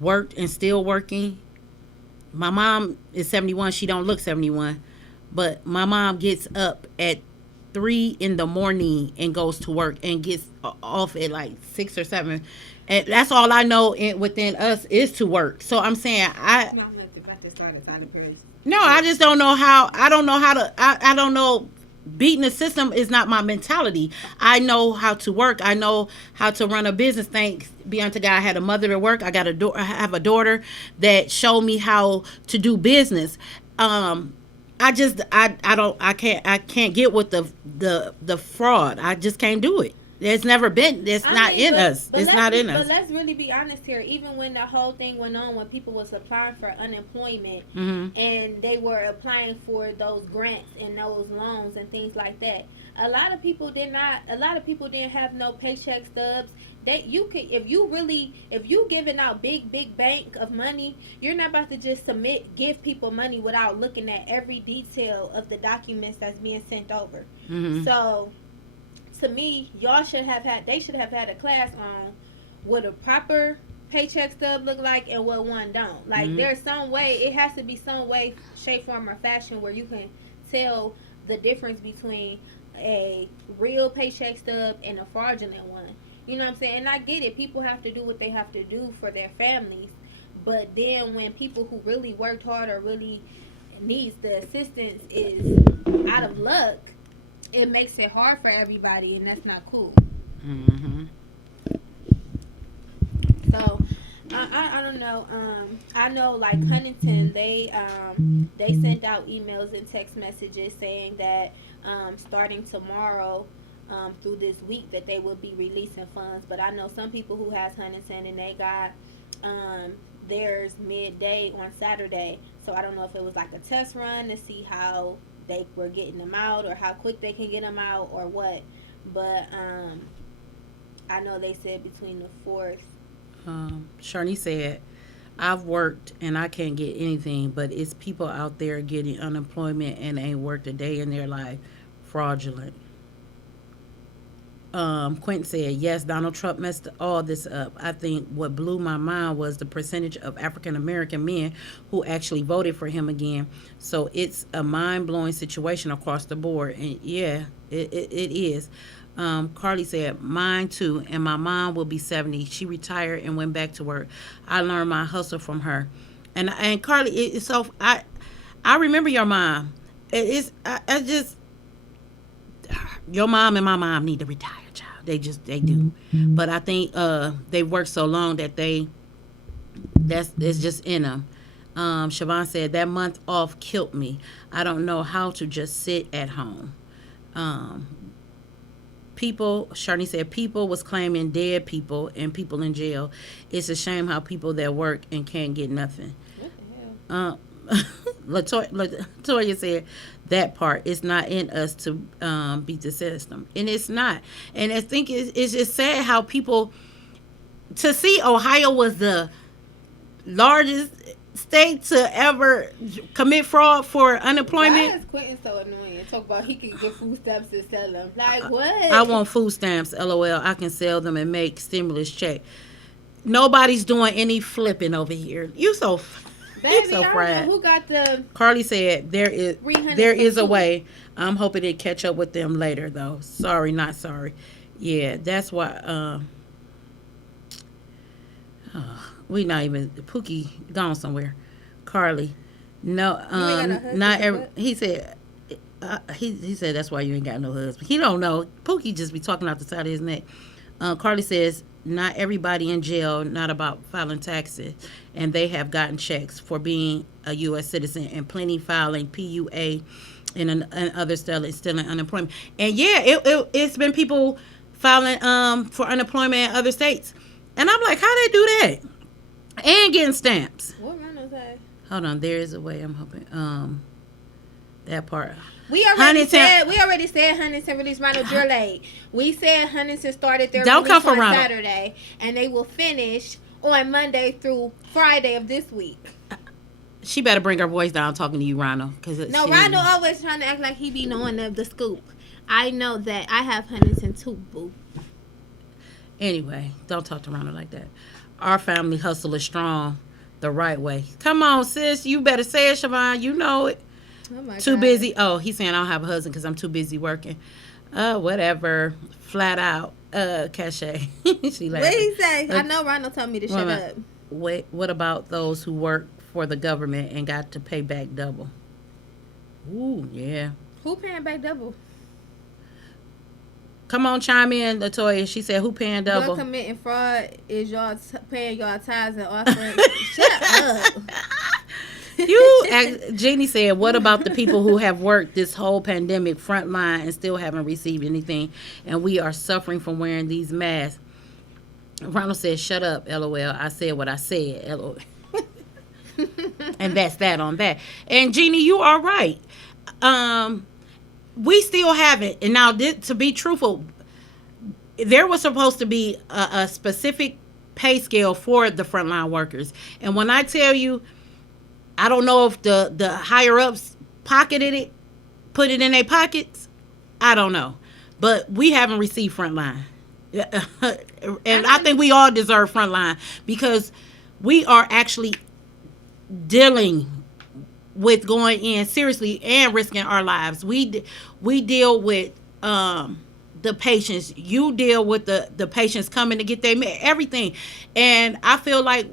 worked and still working. My mom is 71. She don't look 71. But my mom gets up at 3 in the morning and goes to work and gets off at like 6 or 7. And that's all I know within us is to work. So I'm saying no, I just don't know how. I don't know how to. I don't know. Beating the system is not my mentality. I know how to work. I know how to run a business. Thanks be unto God. I had a mother to work. I I have a daughter that showed me how to do business. I can't get with the fraud. I just can't do it. There's never been. It's not in us. It's not in us. But let's really be honest here. Even when the whole thing went on, when people was applying for unemployment and they were applying for those grants and those loans and things like that, a lot of people did not. A lot of people didn't have no paycheck stubs. You could, if you giving out big bank of money, you're not about to just give people money without looking at every detail of the documents that's being sent over. So, to me, they should have had a class on what a proper paycheck stub look like and what one don't. Like, there's some way, it has to be some way, shape, form, or fashion where you can tell the difference between a real paycheck stub and a fraudulent one. You know what I'm saying? And I get it. People have to do what they have to do for their families. But then when people who really worked hard or really needs the assistance is out of luck, it makes it hard for everybody, and that's not cool. So I don't know. I know like Huntington, they sent out emails and text messages saying that starting tomorrow through this week that they will be releasing funds. But I know some people who has Huntington and they got theirs midday on Saturday. So I don't know if it was like a test run to see how they were getting them out or how quick they can get them out or what. But I know they said between the 4th. Sharni said, I've worked and I can't get anything, but it's people out there getting unemployment and ain't worked a day in their life. Fraudulent. Quentin said, yes, Donald Trump messed all this up. I think what blew my mind was the percentage of African American men who actually voted for him again. So it's a mind blowing situation across the board. And yeah, it is. Carly said, mine too. And my mom will be 70. She retired and went back to work. I learned my hustle from her. And Carly, it's so, I remember your mom. I just, your mom and my mom need to retire, child. They do. But I think they worked so long that it's just in them. Siobhan said, that month off killed me. I don't know how to just sit at home. Sharni said, people was claiming dead people and people in jail. It's a shame how people that work and can't get nothing. What the hell? Latoya said that part. It's not in us to beat the system, and it's not. And I think it's just sad how people, to see Ohio was the largest state to ever commit fraud for unemployment. Why is Quentin so annoying? Talk about he can get food stamps and sell them. Like what? I want food stamps. LOL. I can sell them and make stimulus check. Nobody's doing any flipping over here. You so. Baby, so I fried. don't know who got the. Carly said there is a way. I'm hoping to catch up with them later though. Sorry, not sorry. Yeah, that's why. We not even Pookie gone somewhere. Carly, no. Not every. He said. He said that's why you ain't got no husband. He don't know. Pookie just be talking out the side of his neck. Carly says, not everybody in jail, not about filing taxes, and they have gotten checks for being a U.S. citizen, and plenty filing PUA and other stealing unemployment. And yeah, it's been people filing for unemployment in other states, and I'm like, how they do that? And getting stamps. What Ronald say? Hold on, there is a way. I'm hoping that part. We already said Huntington released Ronald. You're late. We said Huntington started their Don't release come for on Ronald. Saturday, and they will finish on Monday through Friday of this week. She better bring her voice down talking to you, Ronald. Ronald always trying to act like he be knowing the scoop. I know that. I have Huntington too, boo. Anyway, don't talk to Ronald like that. Our family hustle is strong the right way. Come on, sis. You better say it, Siobhan. You know it. Oh my Too God. busy. Oh, he's saying I don't have a husband because I'm too busy working. Whatever. Flat out. Cachet. She laughed. What did he say? I know Ronald told me to shut up. Wait, what about those who work for the government and got to pay back double? Ooh, yeah. Who paying back double? Come on, chime in, Latoya. She said, who paying double? Y'all committing fraud is y'all paying y'all tithes and offerings. Shut up. Jeannie said, what about the people who have worked this whole pandemic front line and still haven't received anything, and we are suffering from wearing these masks? Ronald said, shut up, LOL. I said what I said, LOL. And that's that on that. And Jeannie, you are right. We still haven't. And now, to be truthful, there was supposed to be a specific pay scale for the frontline workers. And when I tell you, I don't know if the higher ups pocketed it, put it in their pockets. I don't know. But we haven't received frontline. And I think we all deserve frontline because we are actually dealing with going in seriously and risking our lives. We deal with the patients. You deal with the patients coming to get their everything. And I feel like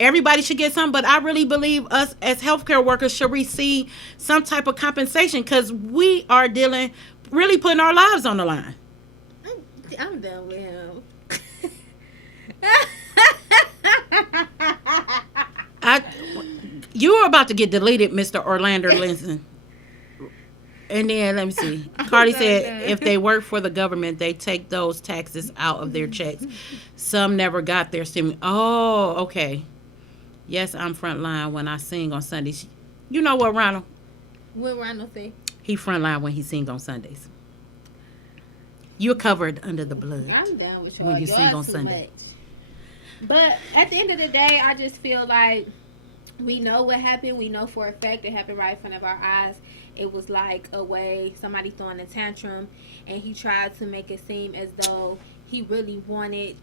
everybody should get some, but I really believe us as healthcare workers should receive some type of compensation because we are really putting our lives on the line. I'm done with him. You are about to get deleted, Mr. Orlando Linson. And then, let me see. Cardi said if they work for the government, they take those taxes out of their checks. Some never got their stimulus. Oh, okay. Yes, I'm frontline when I sing on Sundays. You know what, Ronald? What Ronald say? He frontline when he sings on Sundays. You're covered under the blood I'm done with y'all. when you Y'all sing on too Sunday. much. But at the end of the day, I just feel like we know what happened. We know for a fact it happened right in front of our eyes. It was like a way somebody throwing a tantrum, and he tried to make it seem as though he really wanted.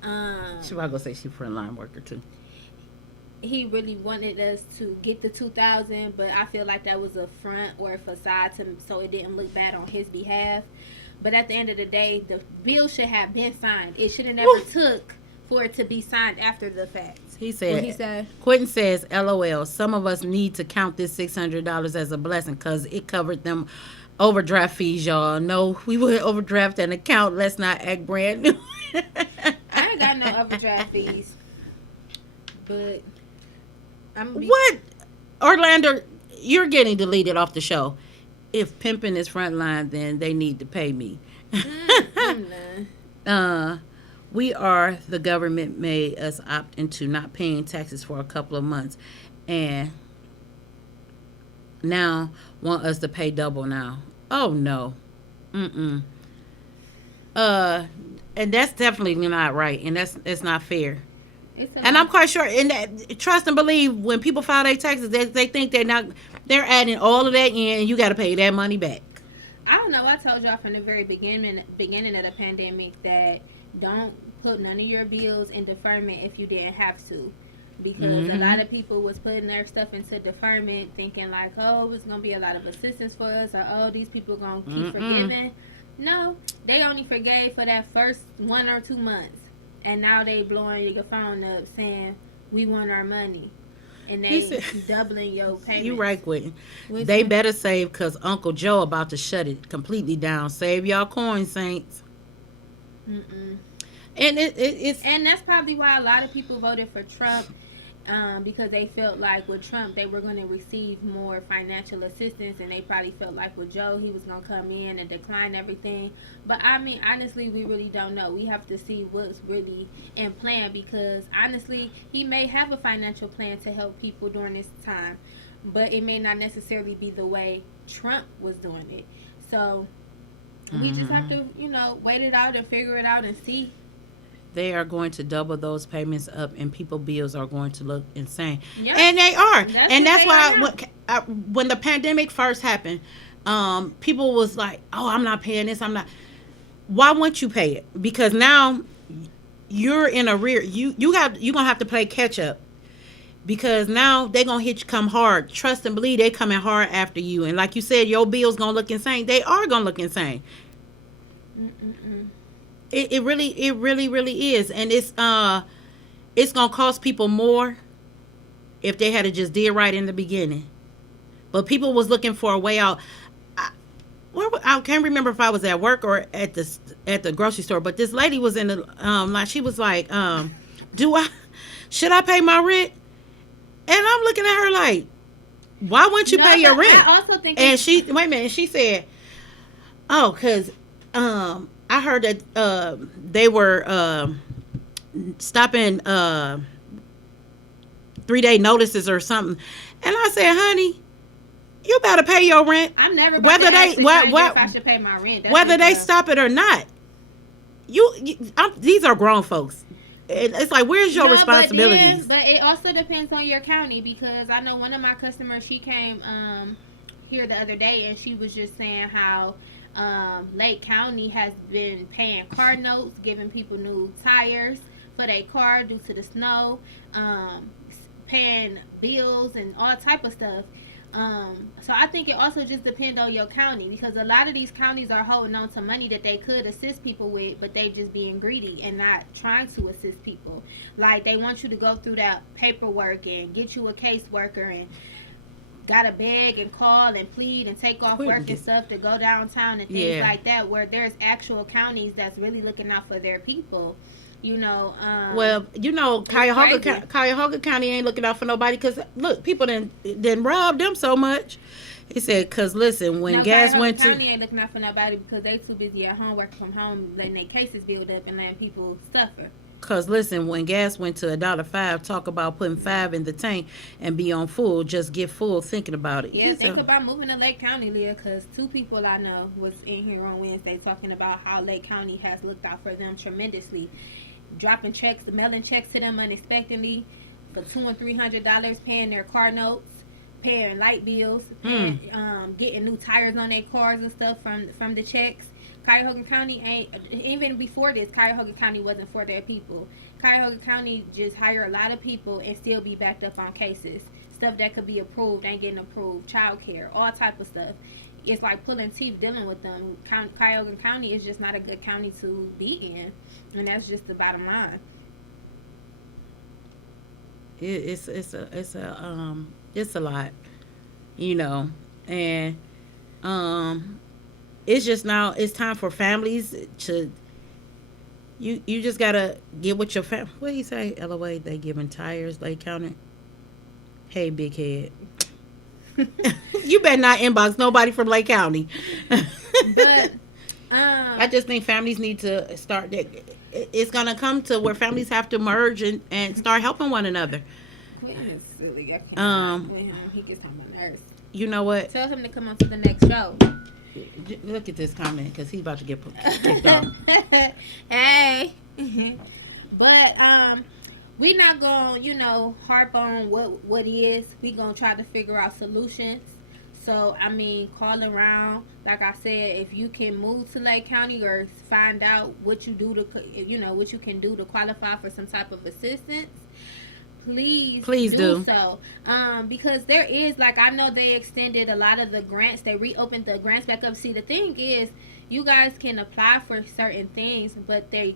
She was gonna say she frontline worker too. He really wanted us to get the 2,000, but I feel like that was a front or a facade so it didn't look bad on his behalf. But at the end of the day, the bill should have been signed. It should have never took for it to be signed after the fact. He said. What he said? Quentin says, "LOL. Some of us need to count this $600 as a blessing because it covered them overdraft fees, y'all. No, we would overdraft an account. Let's not act brand new." I ain't got no overdraft fees, but what? Orlando, you're getting deleted off the show. If pimping is frontline, then they need to pay me. We are, the government made us opt into not paying taxes for a couple of months, and now want us to pay double now. Oh no. And that's definitely not right, and it's not fair. And I'm quite sure, and that, trust and believe, when people file their taxes, they think they're adding all of that in, and you got to pay that money back. I don't know. I told y'all from the very beginning of the pandemic that don't put none of your bills in deferment if you didn't have to, because a lot of people was putting their stuff into deferment, thinking like, oh, it's gonna be a lot of assistance for us, or oh, these people gonna keep forgiving. No, they only forgave for that first 1 or 2 months. And now they blowing your phone up saying, we want our money. And they doubling your payments. You right, Quentin. They better save because Uncle Joe about to shut it completely down. Save y'all coins, Saints. And it's... And that's probably why a lot of people voted for Trump. Because they felt like with Trump they were going to receive more financial assistance, and they probably felt like with Joe he was going to come in and decline everything. But I mean, honestly, we really don't know. We have to see what's really in plan, because honestly he may have a financial plan to help people during this time, but it may not necessarily be the way Trump was doing it. So we just have to, wait it out and figure it out and see. They are going to double those payments up, and people's bills are going to look insane. Yep. And they are. That's why when the pandemic first happened, people was like, oh, I'm not paying this. I'm not. Why won't you pay it? Because now you're in a rear. You're going to have to play catch up, because now they're going to come hard. Trust and believe they coming hard after you. And like you said, your bills going to look insane. They are going to look insane. It really is, and it's gonna cost people more if they had to just did right in the beginning. But people was looking for a way out. I can't remember if I was at work or at the grocery store, but this lady was in the like, she was like, should I pay my rent? And I'm looking at her like, why wouldn't you pay your rent? I also think, and she she said, oh, because I heard that they were stopping 3-day notices or something, and I said, "Honey, you better pay your rent. I'm never going to ask if I should pay my rent. That's whether they stop it or not. These are grown folks. It's like, where's your responsibilities?" But it also depends on your county, because I know one of my customers, she came here the other day, and she was just saying how Lake County has been paying car notes, giving people new tires for their car due to the snow, paying bills and all type of stuff. So I think it also just depends on your county, because a lot of these counties are holding on to money that they could assist people with, but they just being greedy and not trying to assist people. Like, they want you to go through that paperwork and get you a caseworker, and gotta beg and call and plead and take off work and stuff to go downtown and things like that, where there's actual counties that's really looking out for their people. Well, Cuyahoga County ain't looking out for nobody, because look, people didn't rob them so much. He said, because listen, when gas went to... County ain't looking out for nobody because they too busy at home working from home, letting their cases build up and letting people suffer. Cause listen, when gas went to $1.05, talk about putting 5 in the tank and be on full. Just get full thinking about it. Yeah, think about moving to Lake County, Leah, because 2 people I know was in here on Wednesday talking about how Lake County has looked out for them tremendously, dropping checks, mailing checks to them unexpectedly for $200 and $300, paying their car notes, paying light bills, paying, getting new tires on their cars and stuff from the checks. Cuyahoga County ain't, even before this, Cuyahoga County wasn't for their people. Cuyahoga County just hire a lot of people and still be backed up on cases. Stuff that could be approved ain't getting approved. Child care, all type of stuff. It's like pulling teeth dealing with them. Cuyahoga County is just not a good county to be in, and that's just the bottom line. It's a lot, you know, and um it's just now it's time for families to you just gotta get with your family. What do you say? LOA, they giving tires, Lake County. Hey, big head. You better not inbox nobody from Lake County. But I just think families need to start that. It's gonna come to where families have to merge and start helping one another. Quentin is silly. I can't with him. He gets on my nerves. You know what? Tell him to come on to the next show. Look at this comment because he's about to get kicked off. Hey. But we not gonna, harp on what is. We gonna try to figure out solutions. So I mean, call around. Like I said, if you can move to Lake County or find out what you do to, what you can do to qualify for some type of assistance, please do so. Because there is, like, I know they extended a lot of the grants. They reopened the grants back up. See, the thing is, you guys can apply for certain things, but they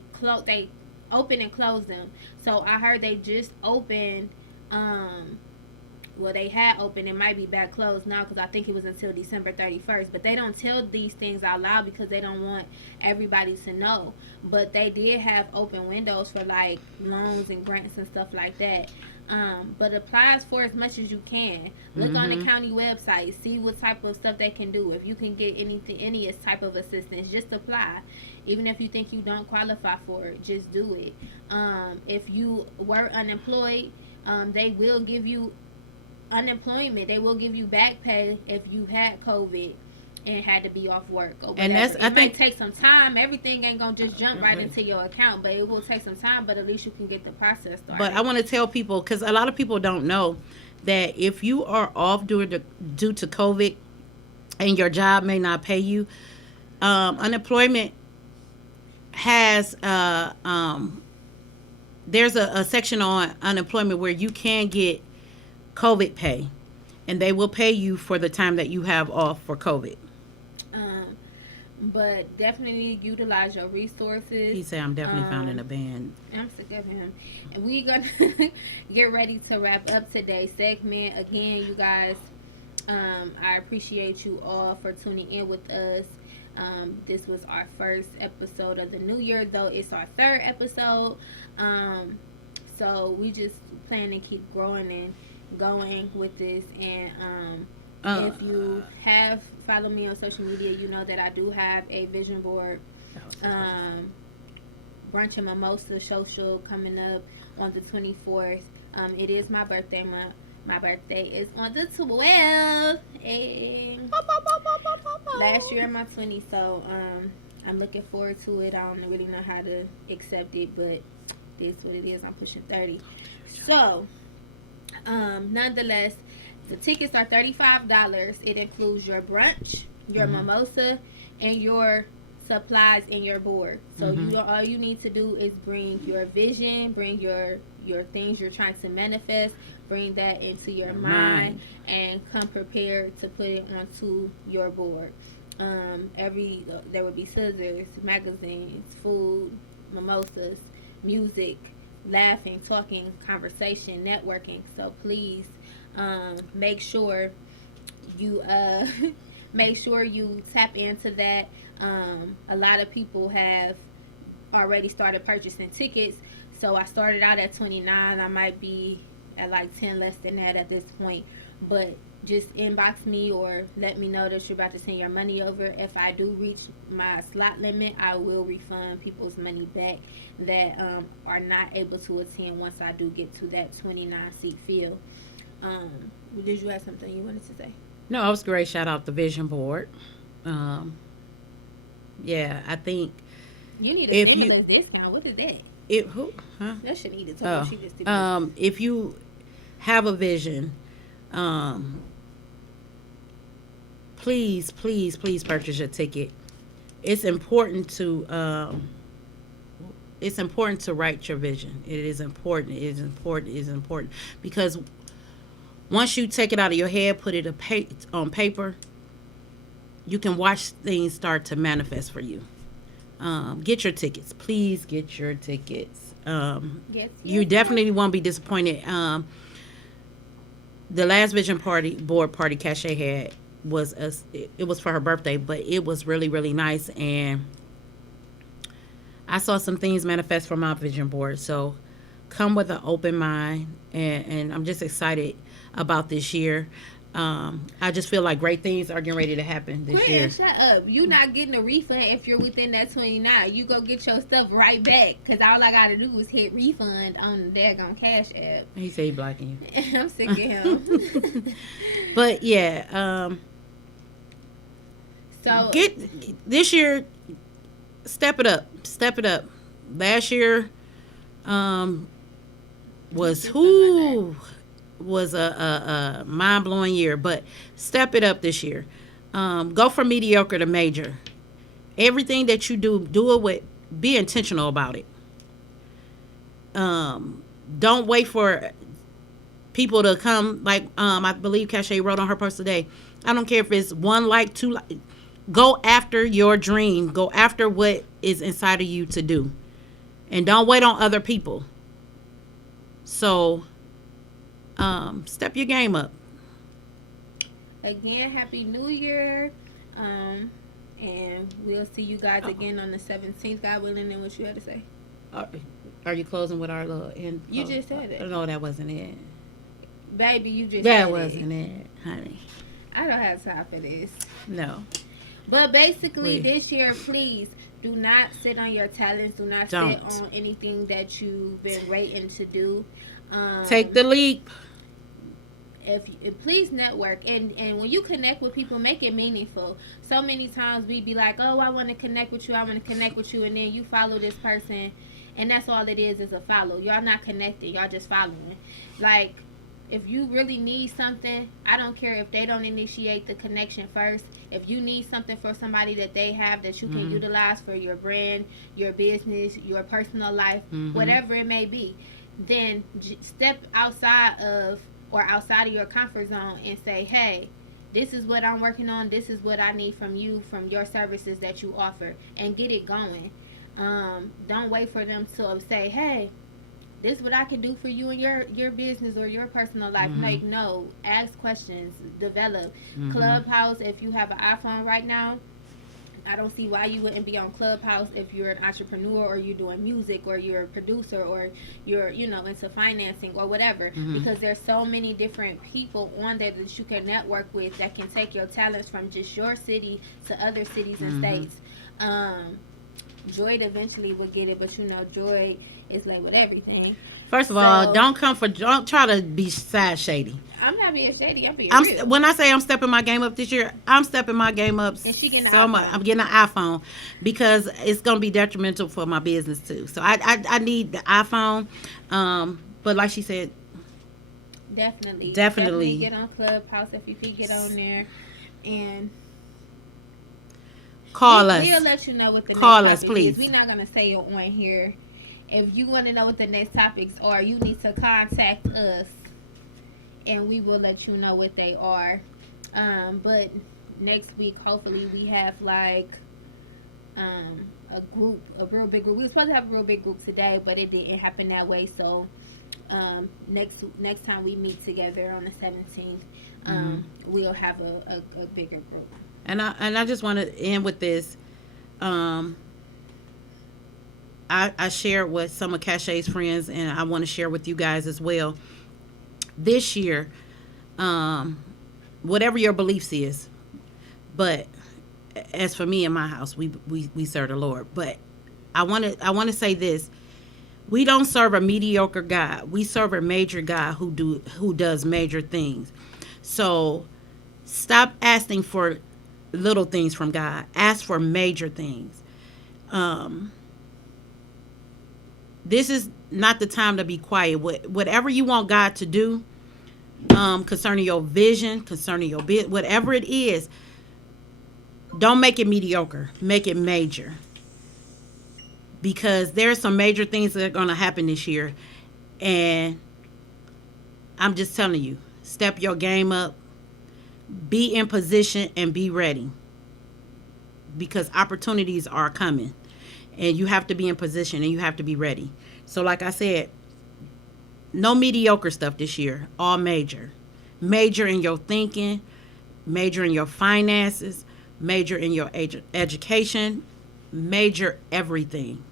open and close them. So I heard they just opened. Well, they had opened. It might be back closed now because I think it was until December 31st. But they don't tell these things out loud because they don't want everybody to know. But they did have open windows for, like, loans and grants and stuff like that. But apply for as much as you can. Look on the county website. See what type of stuff they can do. If you can get any type of assistance, just apply. Even if you think you don't qualify for it, just do it. If you were unemployed, they will give you unemployment. They will give you back pay if you had COVID and had to be off work or whatever. And it might take some time. Everything ain't gonna just jump right into your account, but it will take some time. But at least you can get the process started. But I want to tell people, because a lot of people don't know, that if you are off due to COVID and your job may not pay you, unemployment has there's a section on unemployment where you can get COVID pay, and they will pay you for the time that you have off for COVID. But definitely utilize your resources. He said, I'm definitely found in a band. I'm sick of him. And we're going to get ready to wrap up today's segment. Again, you guys, I appreciate you all for tuning in with us. This was our first episode of the new year, though it's our third episode. So we just plan to keep growing and going with this. And if you have followed me on social media, you know that I do have a vision board, brunch and mimosa social coming up on the 24th. It is my birthday month. My birthday is on the 12th. And last year my 20, so I'm looking forward to it. I don't really know how to accept it, but it's what it is. I'm pushing 30. So nonetheless, the tickets are $35. It includes your brunch, your mimosa, and your supplies in your board. So all you need to do is bring your vision, bring your things you're trying to manifest, bring that into your mind, and come prepared to put it onto your board. There will be scissors, magazines, food, mimosas, music, laughing, talking, conversation, networking. So please make sure you tap into that. A lot of people have already started purchasing tickets. So I started out at 29. I might be at like 10 less than that at this point. But just inbox me or let me know that you're about to send your money over. If I do reach my slot limit, I will refund people's money back that are not able to attend once I do get to that 29 seat field. Did you have something you wanted to say? No, it was great. Shout out the vision board. Um, yeah, I think You need a if you stimulus discount. What is that? it who huh That shit need to talk. She just did. if you have a vision, um, please purchase your ticket. It's important to write your vision. It is important. It is important. It is important because once you take it out of your head, put it on paper, you can watch things start to manifest for you. Get your tickets. Please get your tickets. Yes, You yes, definitely won't be disappointed. The last vision board party Cachet had it was for her birthday, but it was really really nice, and I saw some things manifest from my vision board. So come with an open mind, and I'm just excited about this year. I just feel like great things are getting ready to happen this year. Quinn, shut up. You not getting a refund if you're within that 29. You go get your stuff right back. Because all I got to do is hit refund on the daggone Cash App. He said he blocking you. I'm sick of him. But yeah, So, get this year, step it up. Step it up. Last year was a mind blowing year, but step it up this year. Go from mediocre to major. Everything that you do it with. Be intentional about it. Don't wait for people to come. Like I believe Cachet wrote on her post today. I don't care if it's one like, two like. Go after your dream. Go after what is inside of you to do, and don't wait on other people. So, step your game up. again, Happy New Year. And we'll see you guys again on the 17th. God willing, and what you had to say. Are you closing with our little end? You just said it. No, that wasn't it. Baby, you just That said wasn't it, honey. I don't have time for this. No. But basically, Wait. this year, please do not sit on your talents. Do not Don't. sit on anything that you've been waiting to do. Take the leap. Please network, and when you connect with people, make it meaningful. So many times we be like, oh, I want to connect with you, I want to connect with you, and then you follow this person, and that's all it is a follow. Y'all not connected, y'all just following. Like, if you really need something, I don't care if they don't initiate the connection first. If you need something for somebody that they have that you can utilize for your brand, your business, your personal life, whatever it may be, then step outside of your comfort zone and say, hey, this is what I'm working on, this is what I need from you, from your services that you offer, and get it going. Don't wait for them to say, hey, this is what I can do for you and your business or your personal life. Like, no, ask questions, develop. Clubhouse, if you have an iPhone right now, I don't see why you wouldn't be on Clubhouse if you're an entrepreneur or you're doing music or you're a producer or you're, into financing or whatever. Because there's so many different people on there that you can network with that can take your talents from just your city to other cities and states. Joy eventually will get it, but Joy is like with everything. First of all, don't try to be side shady. I'm not being shady. I'm being real. When I say I'm stepping my game up this year, I'm stepping my game up so much. I'm getting an iPhone because it's going to be detrimental for my business too. So I need the iPhone. But like she said, definitely get on Clubhouse if you can get on there, and call us. We'll let you know what the call next us, topic please. is. We're not gonna say it on here. If you want to know what the next topics are, you need to contact us, and we will let you know what they are. But next week, hopefully, we have like a real big group. We were supposed to have a real big group today, but it didn't happen that way. So next time we meet together on the 17th, we'll have a bigger group. And I just want to end with this. I shared with some of Cachet's friends, and I want to share with you guys as well. This year, whatever your beliefs is. But as for me and my house, we serve the Lord. But I want to say this: we don't serve a mediocre God. We serve a major God who does major things. So stop asking for little things from God. Ask for major things. This is not the time to be quiet. Whatever you want God to do, concerning your vision, concerning your bit, whatever it is, don't make it mediocre. Make it major. Because there's some major things that are going to happen this year. And I'm just telling you, step your game up. Be in position and be ready. Because opportunities are coming. And you have to be in position and you have to be ready. So like I said, no mediocre stuff this year. All major. Major in your thinking. Major in your finances. Major in your education. Major everything.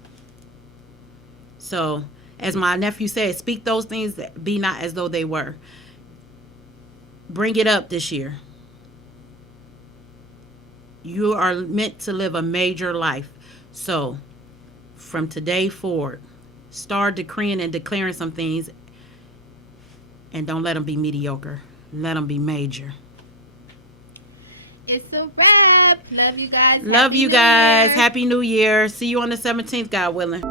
So, as my nephew said, speak those things that be not as though they were. Bring it up this year. You are meant to live a major life. So, from today forward, start decreeing and declaring some things. And don't let them be mediocre. Let them be major. It's a wrap. Love you guys. Love you guys. Happy New Year. See you on the 17th, God willing.